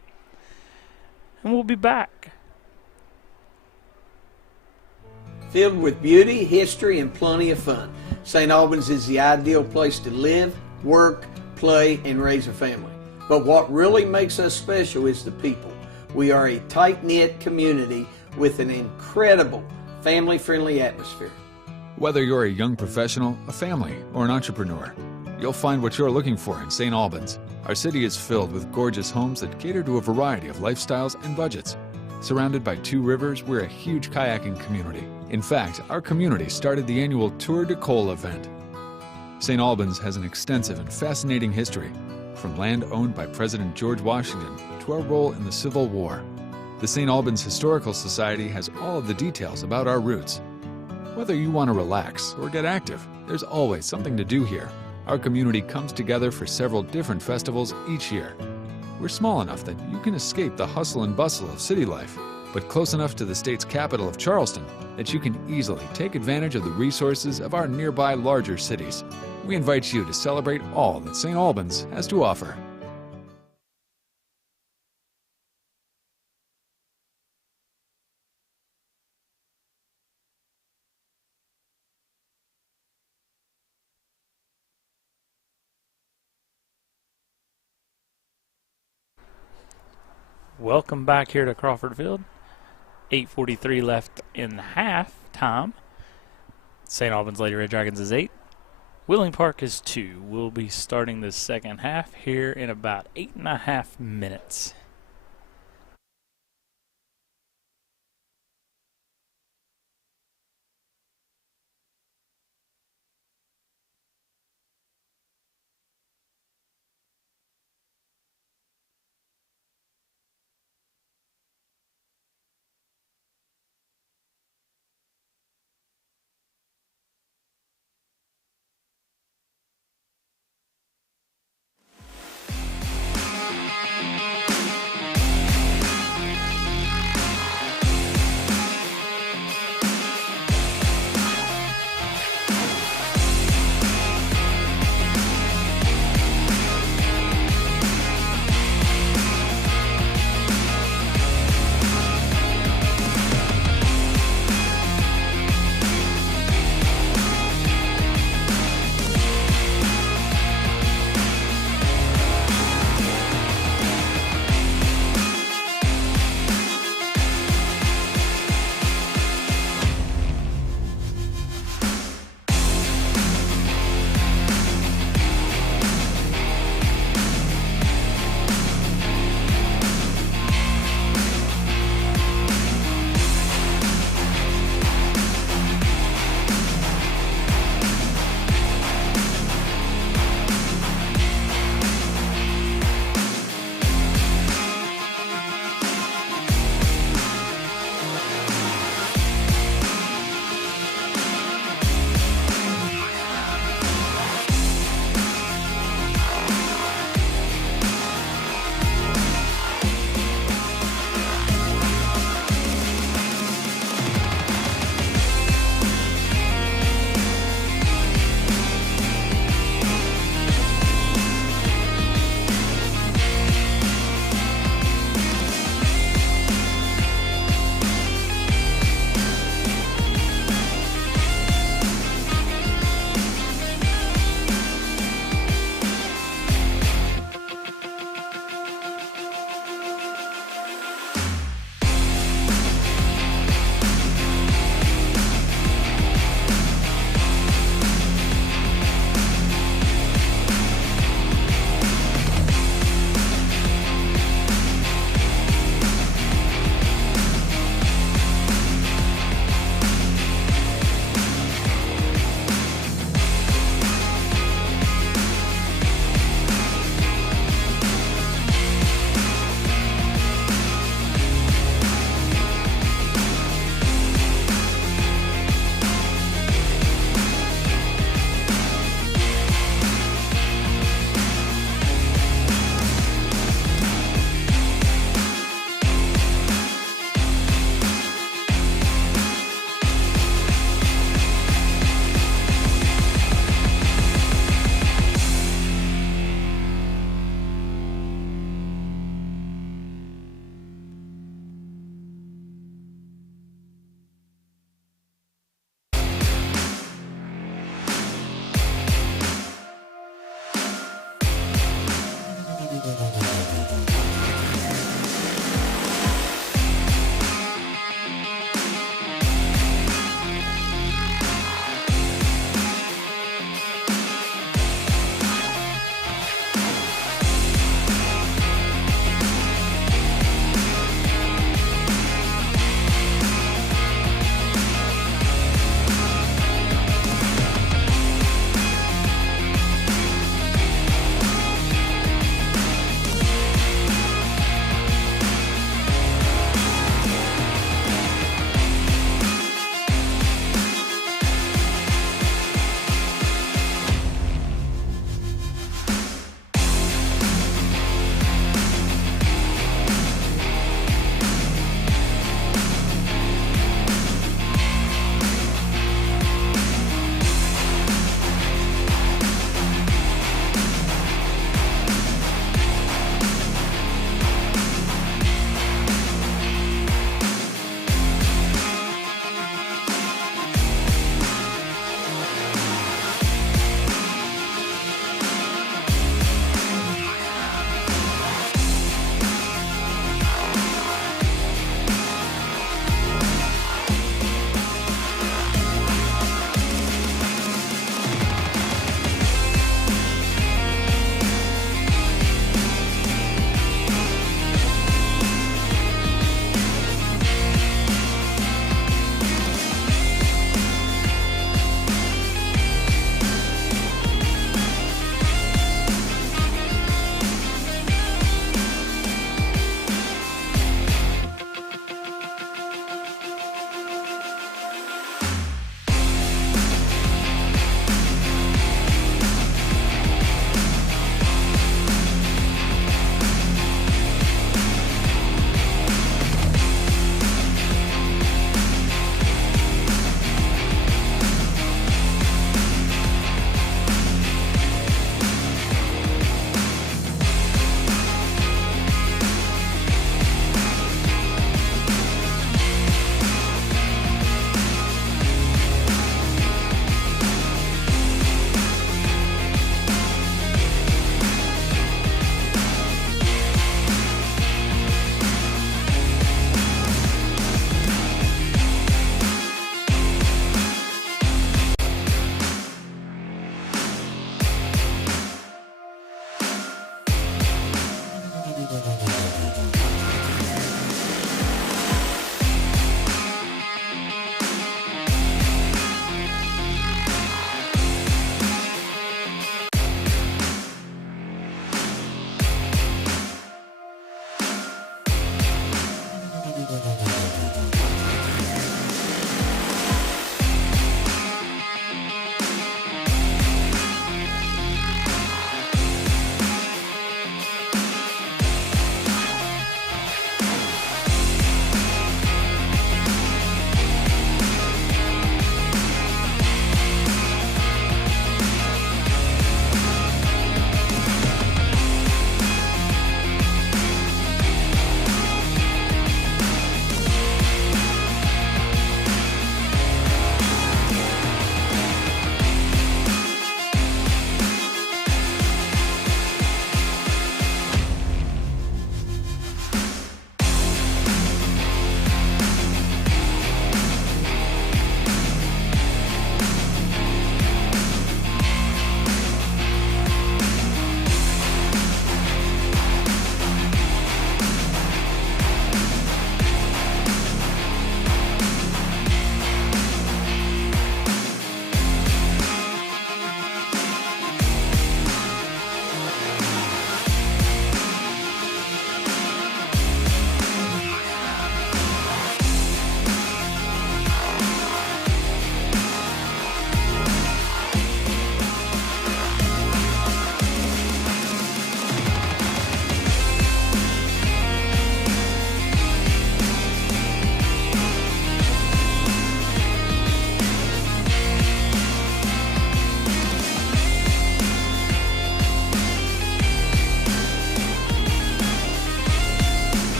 And we'll be back. Filled with beauty, history, and plenty of fun, St. Albans is the ideal place to live, work, play, and raise a family. But what really makes us special is the people. We are a tight-knit community with an incredible family-friendly atmosphere. Whether you're a young professional, a family, or an entrepreneur, you'll find what you're looking for in St. Albans. Our city is filled with gorgeous homes that cater to a variety of lifestyles and budgets. Surrounded by 2 rivers, we're a huge kayaking community. In fact, our community started the annual Tour de Cole event. St. Albans has an extensive and fascinating history, from land owned by President George Washington to our role in the Civil War. The St. Albans Historical Society has all of the details about our roots. Whether you want to relax or get active, there's always something to do here. Our community comes together for several different festivals each year. We're small enough that you can escape the hustle and bustle of city life, but close enough to the state's capital of Charleston that you can easily take advantage of the resources of our nearby larger cities. We invite you to celebrate all that St. Albans has to offer. Welcome back here to Crawford Field. 8:43 left in the half time. St. Albans Lady Red Dragons is 8. Wheeling Park is 2. We'll be starting the second half here in about 8.5 minutes.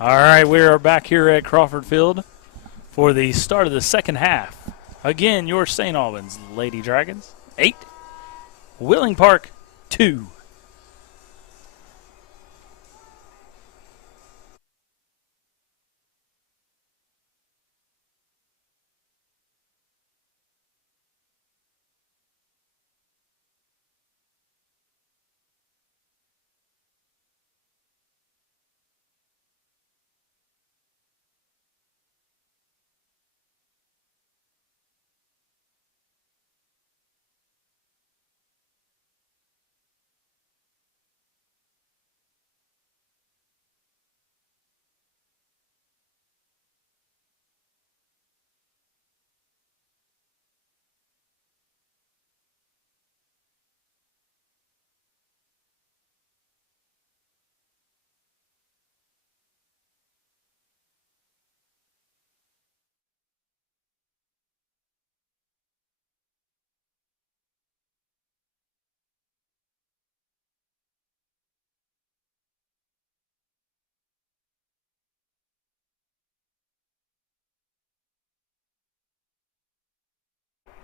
All right, we are back here at Crawford Field for the start of the second half. Again, your St. Albans Lady Dragons, 8. Willing Park, 2.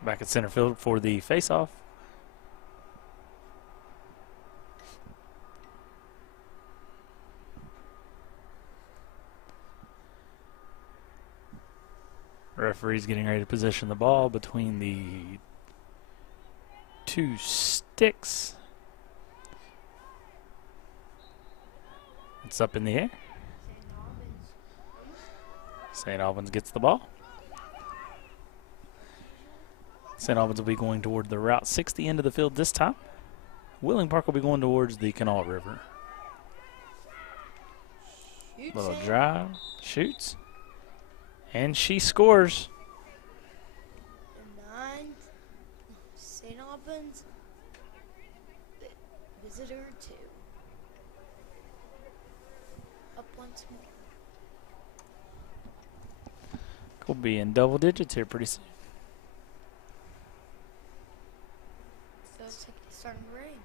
Back at center field for the face-off. Referee's getting ready to position the ball between the 2 sticks. It's up in the air. St. Albans gets the ball. St. Albans will be going toward the Route 60 end of the field this time. Willing Park will be going towards the Canal River. Little drive, shoots, and she scores. 9, St. Albans, visitor 2. Up once more. We'll be in double digits here pretty soon. Feels like it's starting to rain.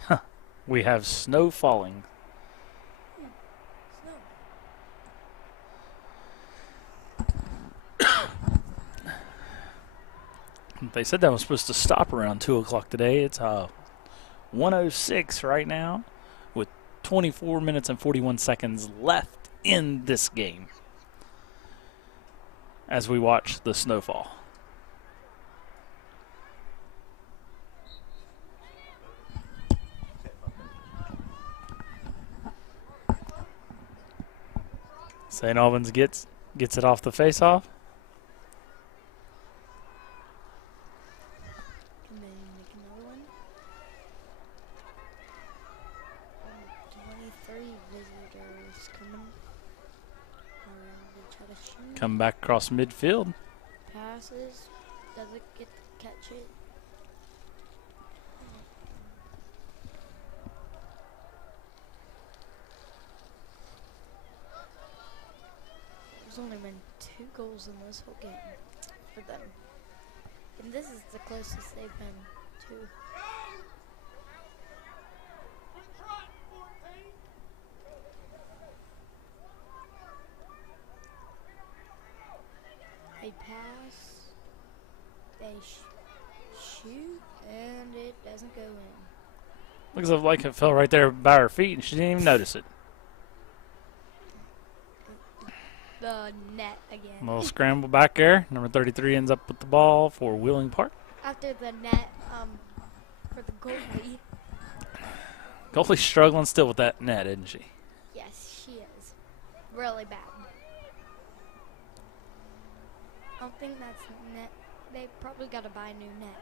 Huh. We have snow falling. They said that was supposed to stop around 2 o'clock today. It's 1:06 right now with 24 minutes and 41 seconds left in this game as we watch the snowfall. St. Albans gets it off the face-off. Can they make another one? 23 visitors coming around to try to shoot. Come back across midfield. Passes. Doesn't get to catch it. There's only been 2 goals in this whole game for them. And this is the closest they've been to. They pass, they shoot, and it doesn't go in. Looks like it fell right there by her feet and she didn't even notice it. The net again. A little scramble back there. Number 33 ends up with the ball for Willing Park. After the net, for the goalie. Goalie's struggling still with that net, isn't she? Yes, she is. Really bad. I don't think that's net. They probably got to buy a new net.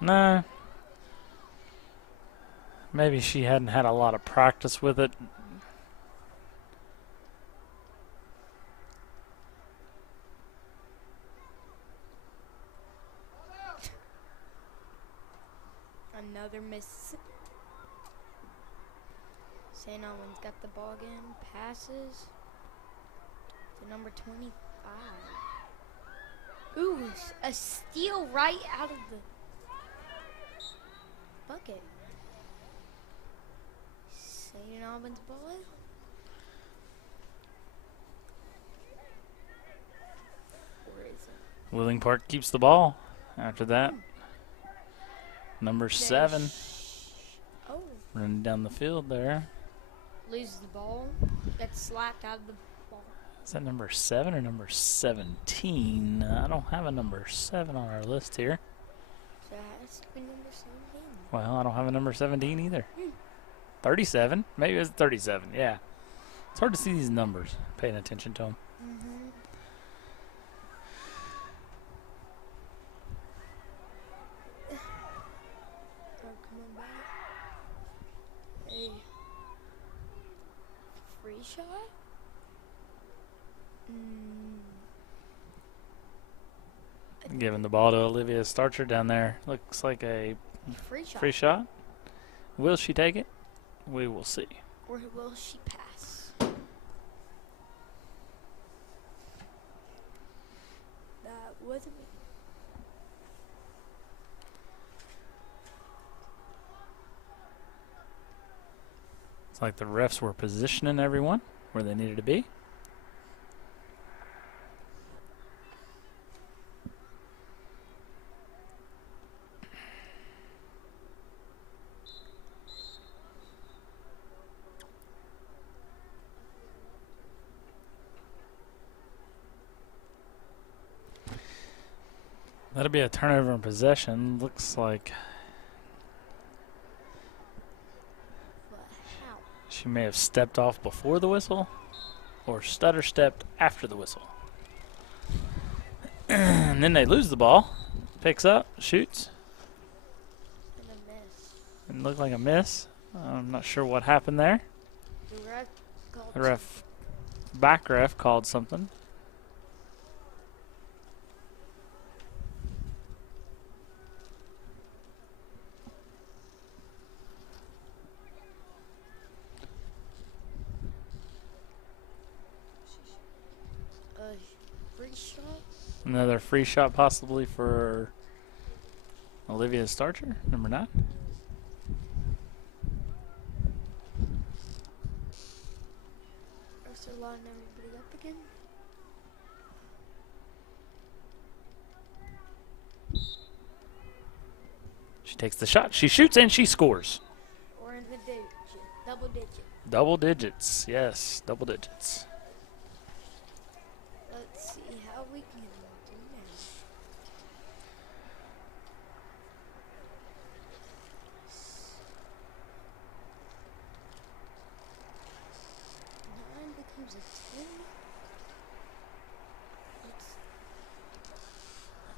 No. Maybe she hadn't had a lot of practice with it. Another miss. St. Albans got the ball again. Passes to number 25. Ooh, a steal right out of the bucket. St. Albans ball. Wheeling Park keeps the ball after that. Number 7 Oh, running down the field there. loses the ball. Gets slapped out of the ball. Is that number 7 or number 17? I don't have a number 7 on our list here. So it has to be number 17. Well, I don't have a number 17 either. 37? Maybe it's 37, yeah. It's hard to see these numbers, paying attention to them. Oh, come on back. Hey. Free shot? Giving the ball to Olivia Starcher down there. Looks like a Free shot. free shot. Will she take it? We will see. Or will she pass? That wasn't me. It's like the refs were positioning everyone where they needed to be. That'll be a turnover in possession. Looks like But how? she may have stepped off before the whistle or stutter stepped after the whistle. And then they lose the ball. Picks up, shoots. And a miss. It looked like a miss. I'm not sure what happened there. The ref called The back ref called something. a free shot. Another free shot possibly for Olivia Starcher, number 9. Or line everybody up again. She takes the shot, she shoots, and she scores. Or in the double digit. Double digits, yes, double digits. Let's see how we can do now. Nine becomes a 10.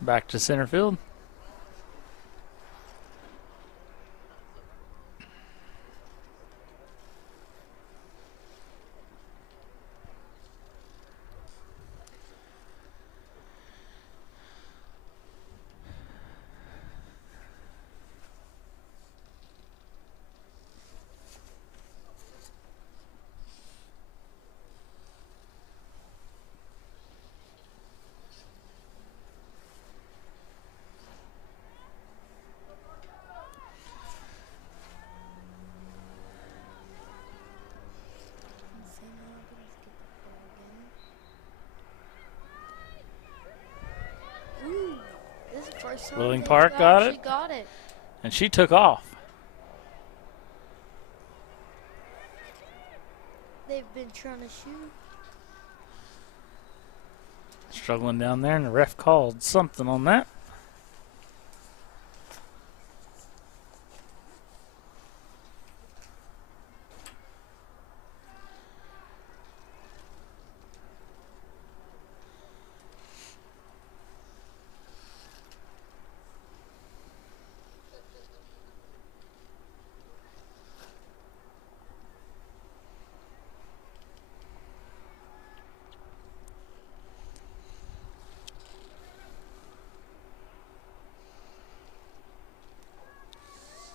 Back to center field. Wheeling Park got it. She got it. And she took off. They've been trying to shoot. Struggling down there, and the ref called something on that.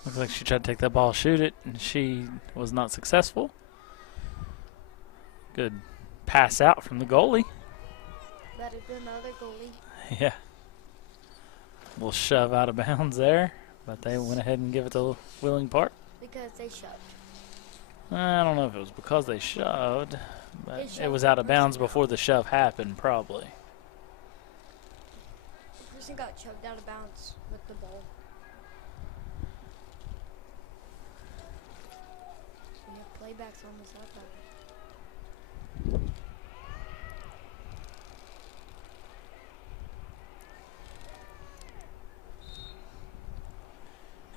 Looks like she tried to take that ball, shoot it, and she was not successful. Good pass out from the goalie. That had been another goalie. Yeah. A little shove out of bounds there, but they went ahead and give it to Wheeling Park. Because they shoved. I don't know if it was because they shoved, but They it shoved was out of first. bounds before the shove happened, probably. person got chugged out of bounds with the ball. We have playbacks on this iPad.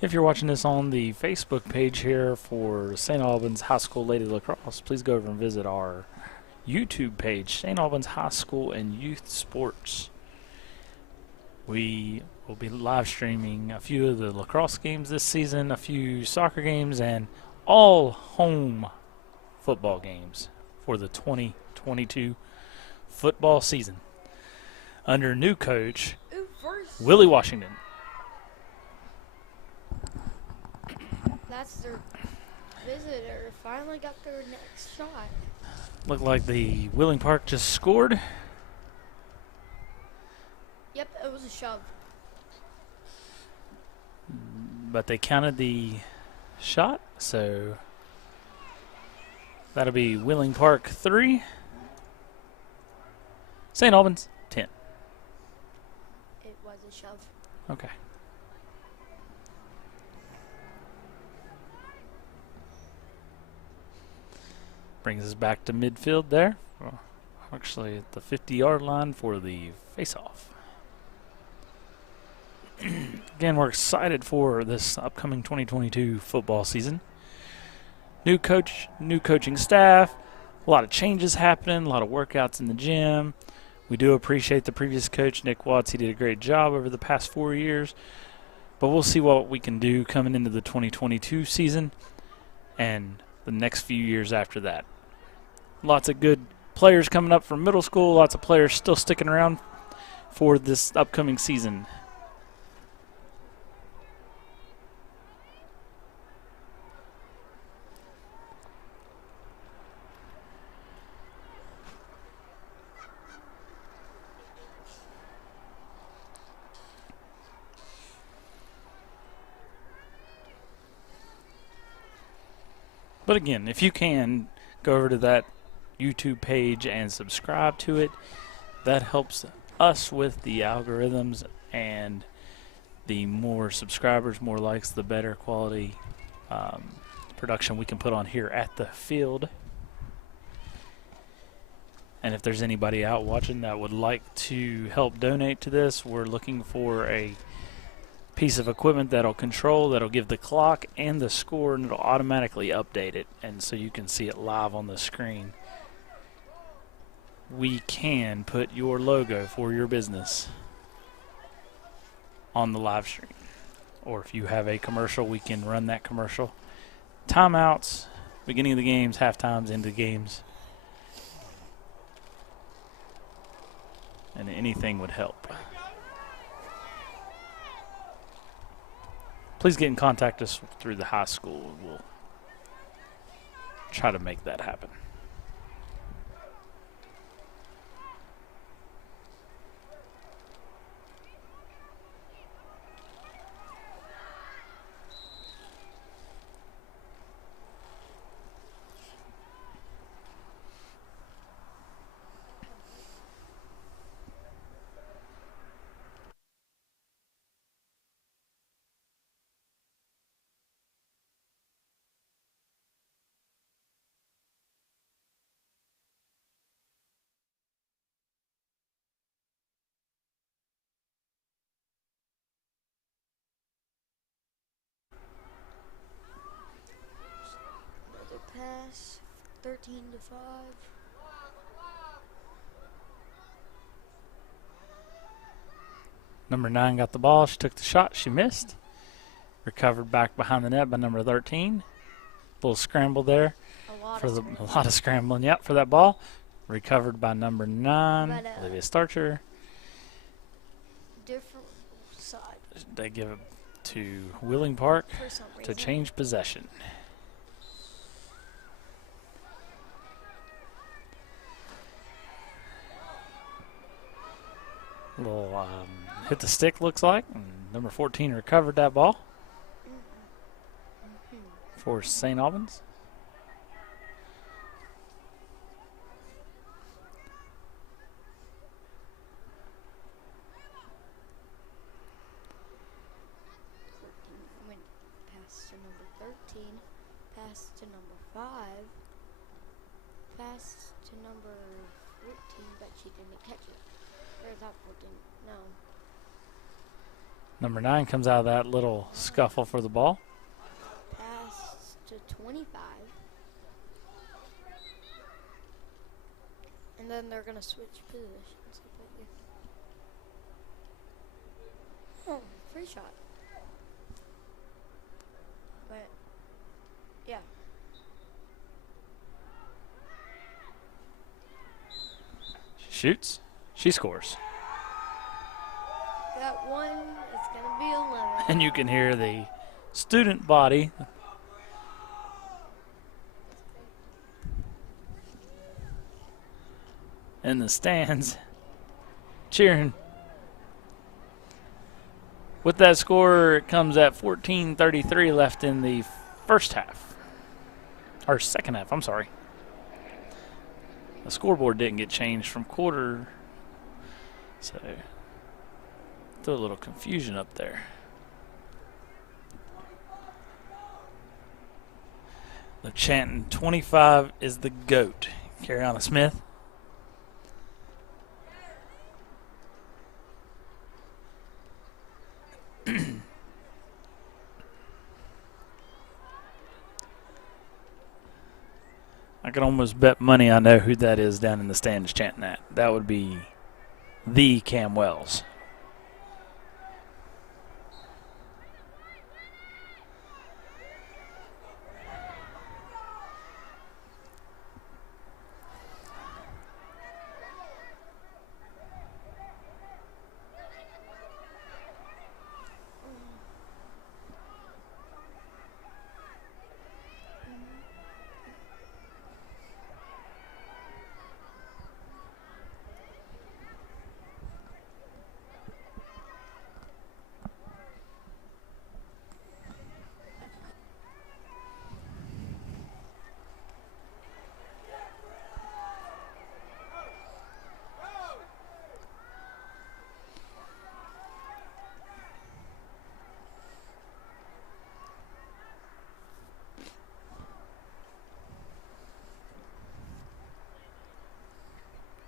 If you're watching this on the Facebook page here for St. Albans High School Lady Lacrosse, please go over and visit our YouTube page, St. Albans High School and Youth Sports. We will be live streaming a few of the lacrosse games this season, a few soccer games, and all home football games for the 2022 football season under new coach Willie Washington. That's their visitor. Finally got their next shot. Looked like the Willing Park just scored. Yep, it was a shove. But they counted the shot, so that'll be Willing Park 3, St. Albans 10. It was a shove. Okay. Brings us back to midfield there. Well, actually at the 50-yard line for the face-off. Again, we're excited for this upcoming 2022 football season. New coach, new coaching staff, a lot of changes happening, a lot of workouts in the gym. We do appreciate the previous coach, Nick Watts. He did a great job over the past 4 years. But we'll see what we can do coming into the 2022 season and the next few years after that. Lots of good players coming up from middle school, lots of players still sticking around for this upcoming season. But again, if you can, go over to that YouTube page and subscribe to it. That helps us with the algorithms, and the more subscribers, more likes, the better quality production we can put on here at the field. And if there's anybody out watching that would like to help donate to this, we're looking for a piece of equipment that'll give the clock and the score, and it'll automatically update it, and so you can see it live on the screen. We can put your logo for your business on the live stream, or if you have a commercial, we can run that commercial. Timeouts, beginning of the games, half times, into the games, and anything would help. Please get in contact with us through the high school. We'll try to make that happen. Another pass, 13-5. Number 9 got the ball. She took the shot. She missed. Recovered back behind the net by number 13. Little scramble there. A lot of scrambling, yep, for that ball. Recovered by number 9, Olivia Starcher. Different side. They give it to Willing Park to change possession. Little hit the stick, looks like. And number 14 recovered that ball for St. Albans. number 5. Pass to number 14, but she didn't catch it. Or is that 14? No. Number 9 comes out of that little scuffle for the ball. Pass to 25. And then they're going to switch positions. Oh, free shot. But, yeah. She shoots. She scores. Got one. It's going to be 11. And you can hear the student body in the stands cheering. With that score, it comes at 14:33 left in the first half. Or second half, I'm sorry. The scoreboard didn't get changed from quarter, so threw a little confusion up there. They're chanting 25 is the GOAT. Carriana Smith. I could almost bet money I know who that is down in the stands chanting that. That would be the Cam Wells.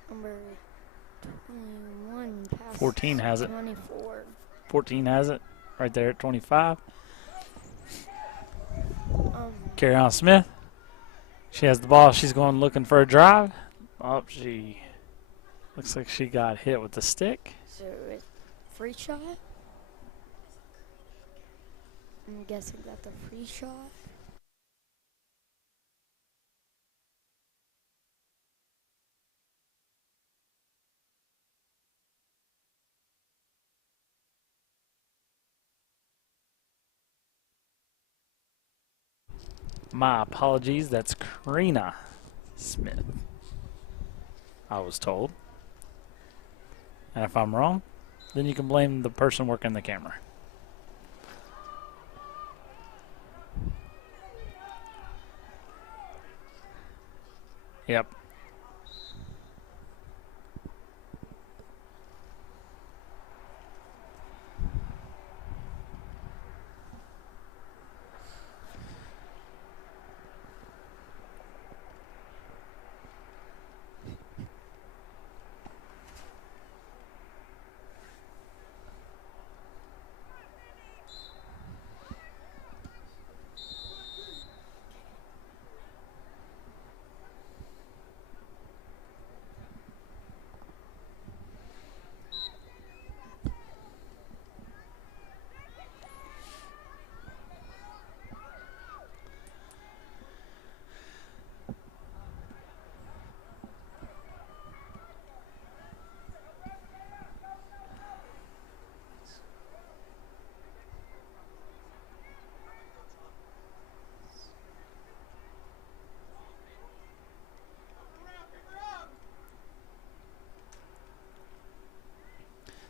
Number 21 pass 14 has it. 24. 14 has it right there at 25. Carriana Smith. She has the ball. She's going looking for a drive. Oh, she looks like she got hit with the stick. So it's free shot? I'm guessing that's a free shot. My apologies. That's Carriana Smith, I was told. And if I'm wrong, then you can blame the person working the camera. Yep.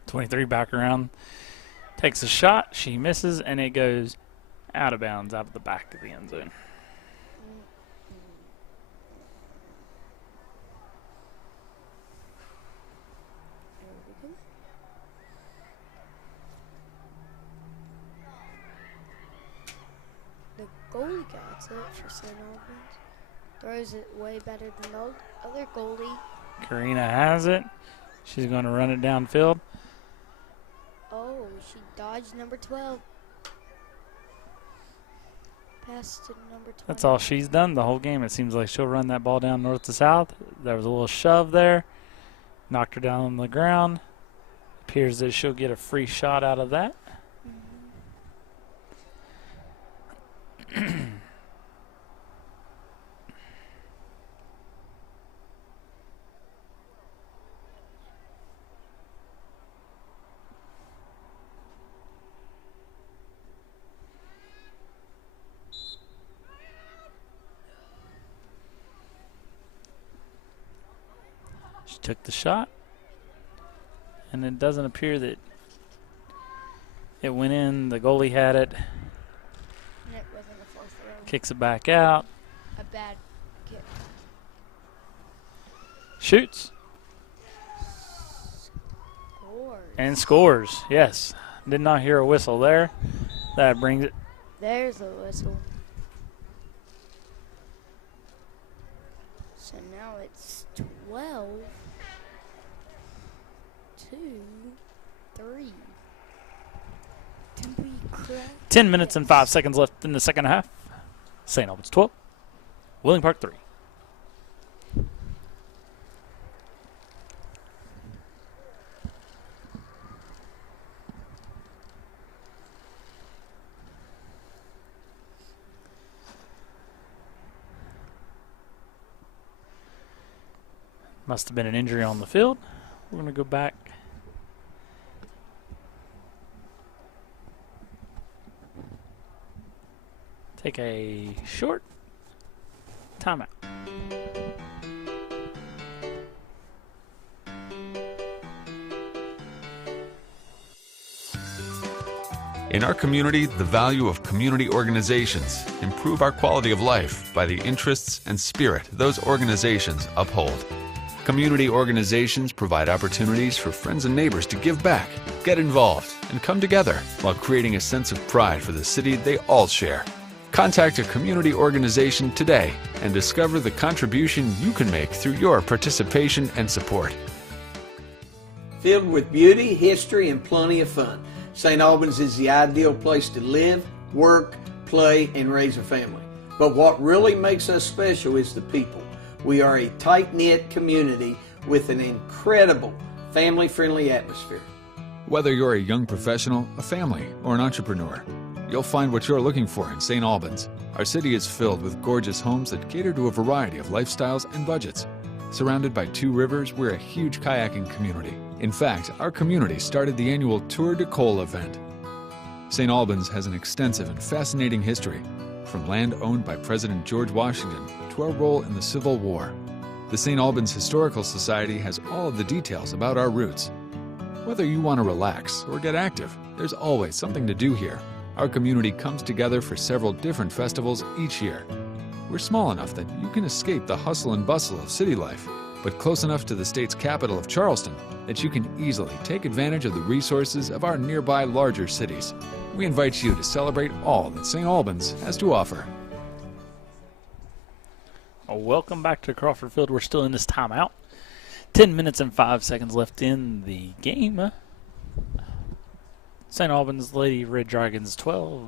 .23 back around, takes a shot, she misses, and it goes out of bounds, out of the back of the end zone. The goalie gets it for St. Albans. Throws it way better than the other goalie. Karina has it. She's going to run it downfield. Oh, she dodged number 12. Pass to number 20. That's all she's done the whole game. It seems like she'll run that ball down north to south. There was a little shove there. Knocked her down on the ground. Appears that she'll get a free shot out of that. She took the shot, and it doesn't appear that it went in. The goalie had it. And it wasn't a fourth row. Kicks it back out. A bad kick. Shoots. Scores. And scores. Yes. Did not hear a whistle there. That brings it. There's a whistle. So now it's 12, 2, 3. Did we crack? 10 minutes and 5 seconds left in the second half. St. Albans 12. Willing Park 3. Must have been an injury on the field. We're going to go back. Take a short timeout. In our community, the value of community organizations improve our quality of life by the interests and spirit those organizations uphold. Community organizations provide opportunities for friends and neighbors to give back, get involved, and come together while creating a sense of pride for the city they all share. Contact a community organization today and discover the contribution you can make through your participation and support. Filled with beauty, history, and plenty of fun, St. Albans is the ideal place to live, work, play, and raise a family. But what really makes us special is the people. We are a tight-knit community with an incredible family-friendly atmosphere. Whether you're a young professional, a family, or an entrepreneur, you'll find what you're looking for in St. Albans. Our city is filled with gorgeous homes that cater to a variety of lifestyles and budgets. Surrounded by 2 rivers, we're a huge kayaking community. In fact, our community started the annual Tour de Cole event. St. Albans has an extensive and fascinating history, from land owned by President George Washington to our role in the Civil War. The St. Albans Historical Society has all of the details about our roots. Whether you want to relax or get active, there's always something to do here. Our community comes together for several different festivals each year. We're small enough that you can escape the hustle and bustle of city life, but close enough to the state's capital of Charleston that you can easily take advantage of the resources of our nearby larger cities. We invite you to celebrate all that St. Albans has to offer. Welcome back to Crawford Field. We're still in this timeout. 10 minutes and 5 seconds left in the game. St. Albans Lady Red Dragons 12,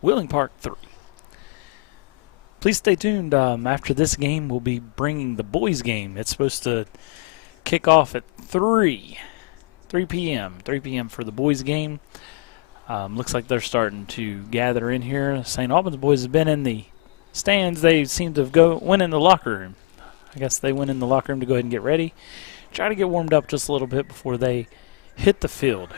Willing Park 3. Please stay tuned. After this game, we'll be bringing the boys' game. It's supposed to kick off at 3 p.m. 3 p.m. for the boys' game. Looks like they're starting to gather in here. St. Albans boys have been in the stands. They seem to have went in the locker room. I guess they went in the locker room to go ahead and get ready. Try to get warmed up just a little bit before they hit the field.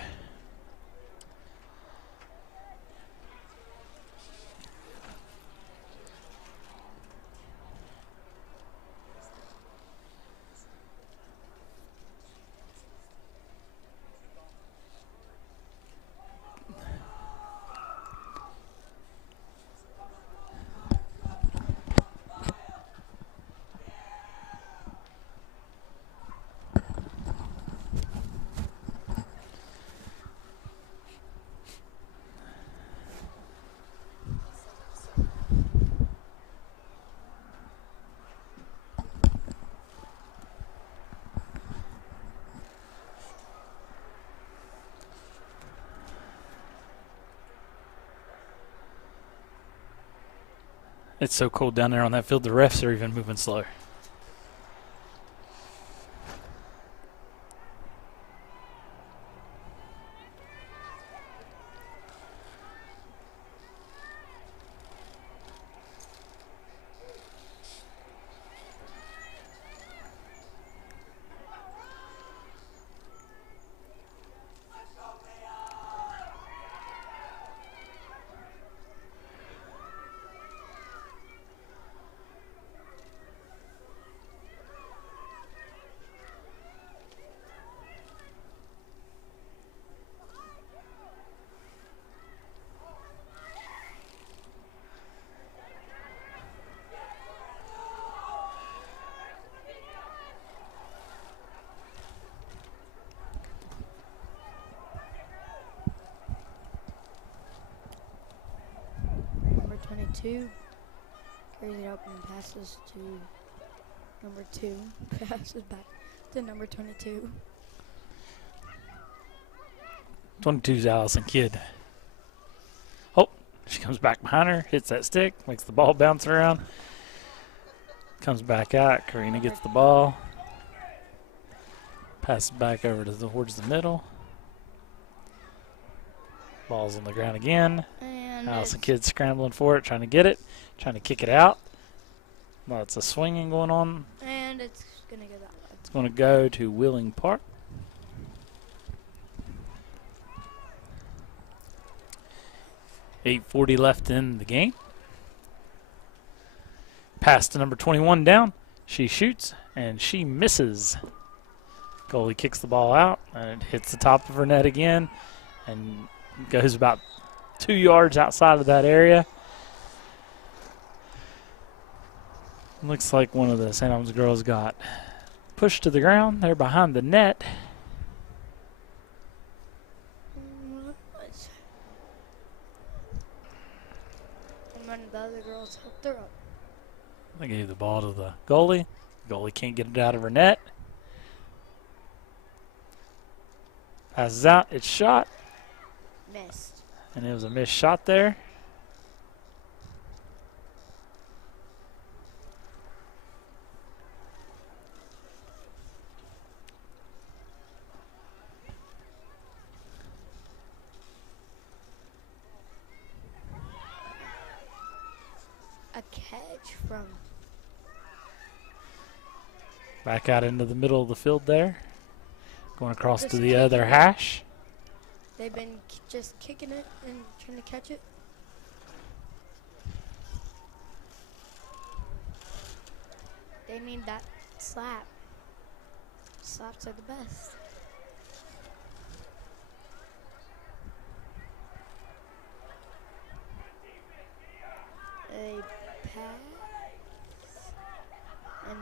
It's so cold down there on that field, the refs are even moving slow. Number 22 carries it up and passes to number 2. Passes back to number 22. 22's Allison Kidd. Oh, she comes back behind her, hits that stick, makes the ball bounce around. Comes back out. Karina gets the ball. Passes back over towards the middle. Ball's on the ground again. And Allison Kidd scrambling for it, trying to get it, trying to kick it out. Lots of swinging going on. And it's going to go that way. It's going to go to Willing Park. .8:40 left in the game. Pass to number 21 down. She shoots, and she misses. Goalie kicks the ball out, and it hits the top of her net again and goes about 2 yards outside of that area. Looks like one of the St. Albans girls got pushed to the ground. They're behind the net. And one of the other girls hooked her up. They gave the ball to the goalie. The goalie can't get it out of her net. Passes out. It's shot. Missed. And it was a missed shot there. A catch from Back out into the middle of the field there. Going across Just to the kicking other it. hash. They've been just kicking it and trying to catch it. They need that slap. Slaps are the best. A pass and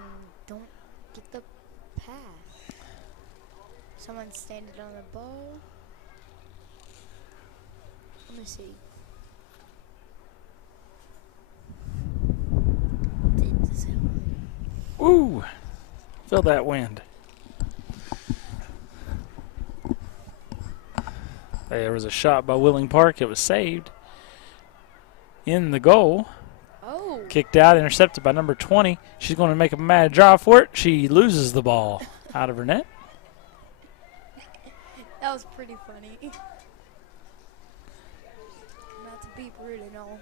don't get the pass. Someone standing on the ball. Let me see. Ooh! Feel that wind. There was a shot by Willing Park. It was saved. In the goal. Oh. Kicked out, intercepted by number 20. She's going to make a mad drive for it. She loses the ball out of her net. That was pretty funny. Not to be rude and all.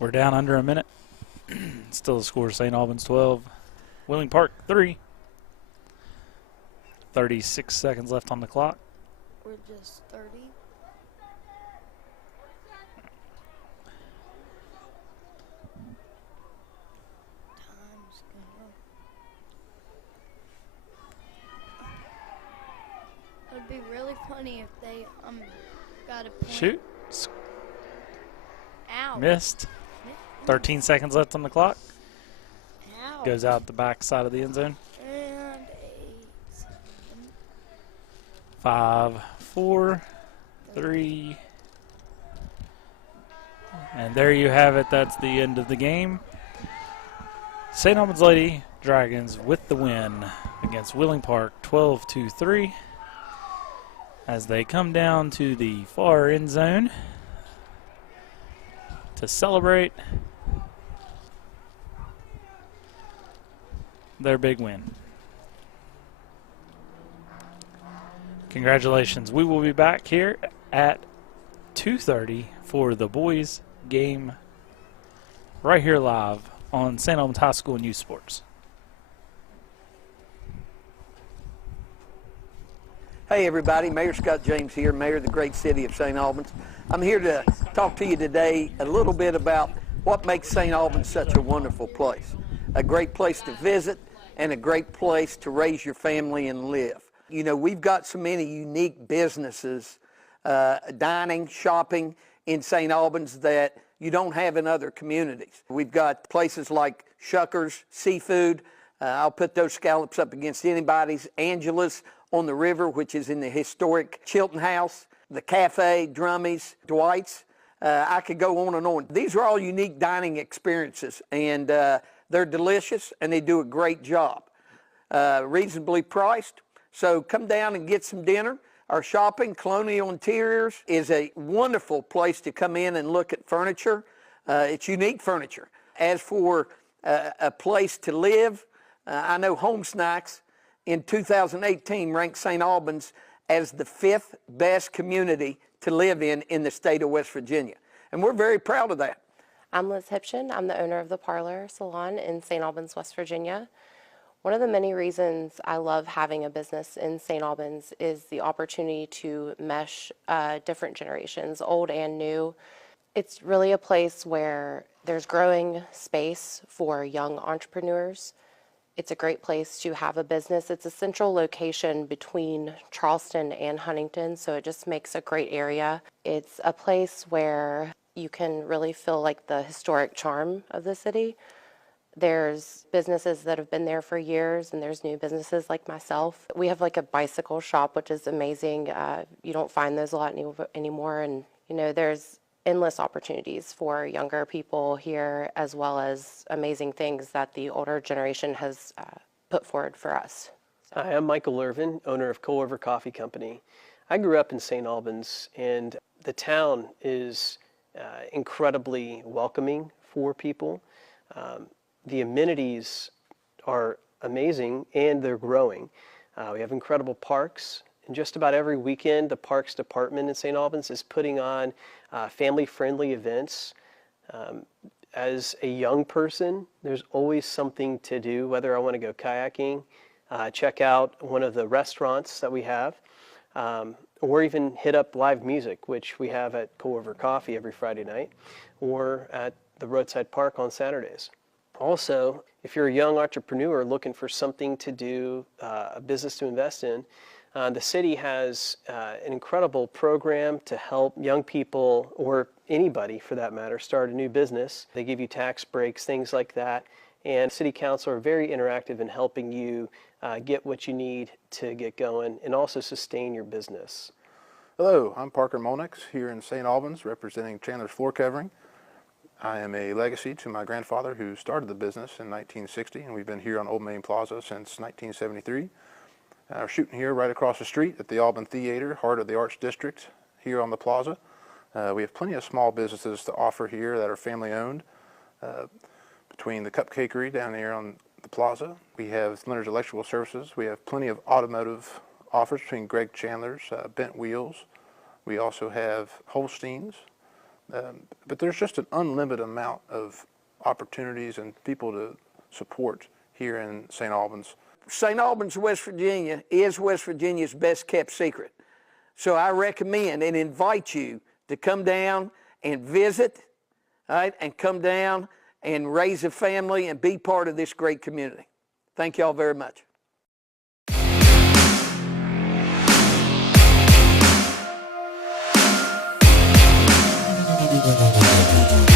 We're down under a minute. Still the score, St. Albans 12, Wheeling Park 3. 36 seconds left on the clock. We're just 30. Time's gonna. It would be really funny if they got a point. Shoot. Ow. Missed. 13 seconds left on the clock. Ow. Goes out the back side of the end zone. And 8, 7. 5, 4, 3. And there you have it. That's the end of the game. St. Albans Lady Dragons with the win against Wheeling Park 12-3 as they come down to the far end zone to celebrate their big win. Congratulations. We will be back here at 2:30 for the boys game right here live on St. Albans High School and Youth Sports. Hey everybody, Mayor Scott James here, Mayor of the great city of St. Albans. I'm here to talk to you today a little bit about what makes St. Albans such a wonderful place. A great place to visit and a great place to raise your family and live. You know, we've got so many unique businesses, dining, shopping in St. Albans that you don't have in other communities. We've got places like Shuckers Seafood. I'll put those scallops up against anybody's. Angela's on the river, which is in the historic Chilton House. The Cafe, Drummy's, Dwight's. I could go on and on. These are all unique dining experiences, and they're delicious, and they do a great job. Reasonably priced. So come down and get some dinner. Our shopping, Colonial Interiors, is a wonderful place to come in and look at furniture. It's unique furniture. As for a place to live, I know Home Snacks in 2018 ranked St. Albans as the 5th best community to live in the state of West Virginia. And we're very proud of that. I'm Liz Hipshin. I'm the owner of the Parlor Salon in St. Albans, West Virginia. One of the many reasons I love having a business in St. Albans is the opportunity to mesh different generations, old and new. It's really a place where there's growing space for young entrepreneurs. It's a great place to have a business. It's a central location between Charleston and Huntington, so it just makes a great area. It's a place where you can really feel like the historic charm of the city. There's businesses that have been there for years, and there's new businesses like myself. We have like a bicycle shop, which is amazing. You don't find those a lot anymore, and you know, there's endless opportunities for younger people here, as well as amazing things that the older generation has put forward for us. Hi, I'm Michael Irvin, owner of Coal Coffee Company. I grew up in St. Albans, and the town is incredibly welcoming for people. The amenities are amazing, and they're growing. We have incredible parks. And just about every weekend, the Parks Department in St. Albans is putting on family-friendly events. As a young person, there's always something to do, whether I want to go kayaking, check out one of the restaurants that we have, or even hit up live music, which we have at Coal Coffee every Friday night, or at the Roadside Park on Saturdays. Also, if you're a young entrepreneur looking for something to do, a business to invest in, the city has an incredible program to help young people, or anybody for that matter, start a new business. They give you tax breaks, things like that. And City Council are very interactive in helping you get what you need to get going and also sustain your business. Hello, I'm Parker Monix here in St. Albans representing Chandler's Floor Covering. I am a legacy to my grandfather who started the business in 1960, and we've been here on Old Main Plaza since 1973. We're shooting here right across the street at the Albans Theater, heart of the Arts District, here on the plaza. We have plenty of small businesses to offer here that are family owned. Between the Cupcakery down here on the plaza, we have Leonard's Electrical Services. We have plenty of automotive offers between Greg Chandler's, Bent Wheels. We also have Holsteins. But there's just an unlimited amount of opportunities and people to support here in St. Albans. St. Albans, West Virginia is West Virginia's best kept secret. So I recommend and invite you to come down and visit, all right, and come down and raise a family and be part of this great community. Thank y'all very much. Thank you.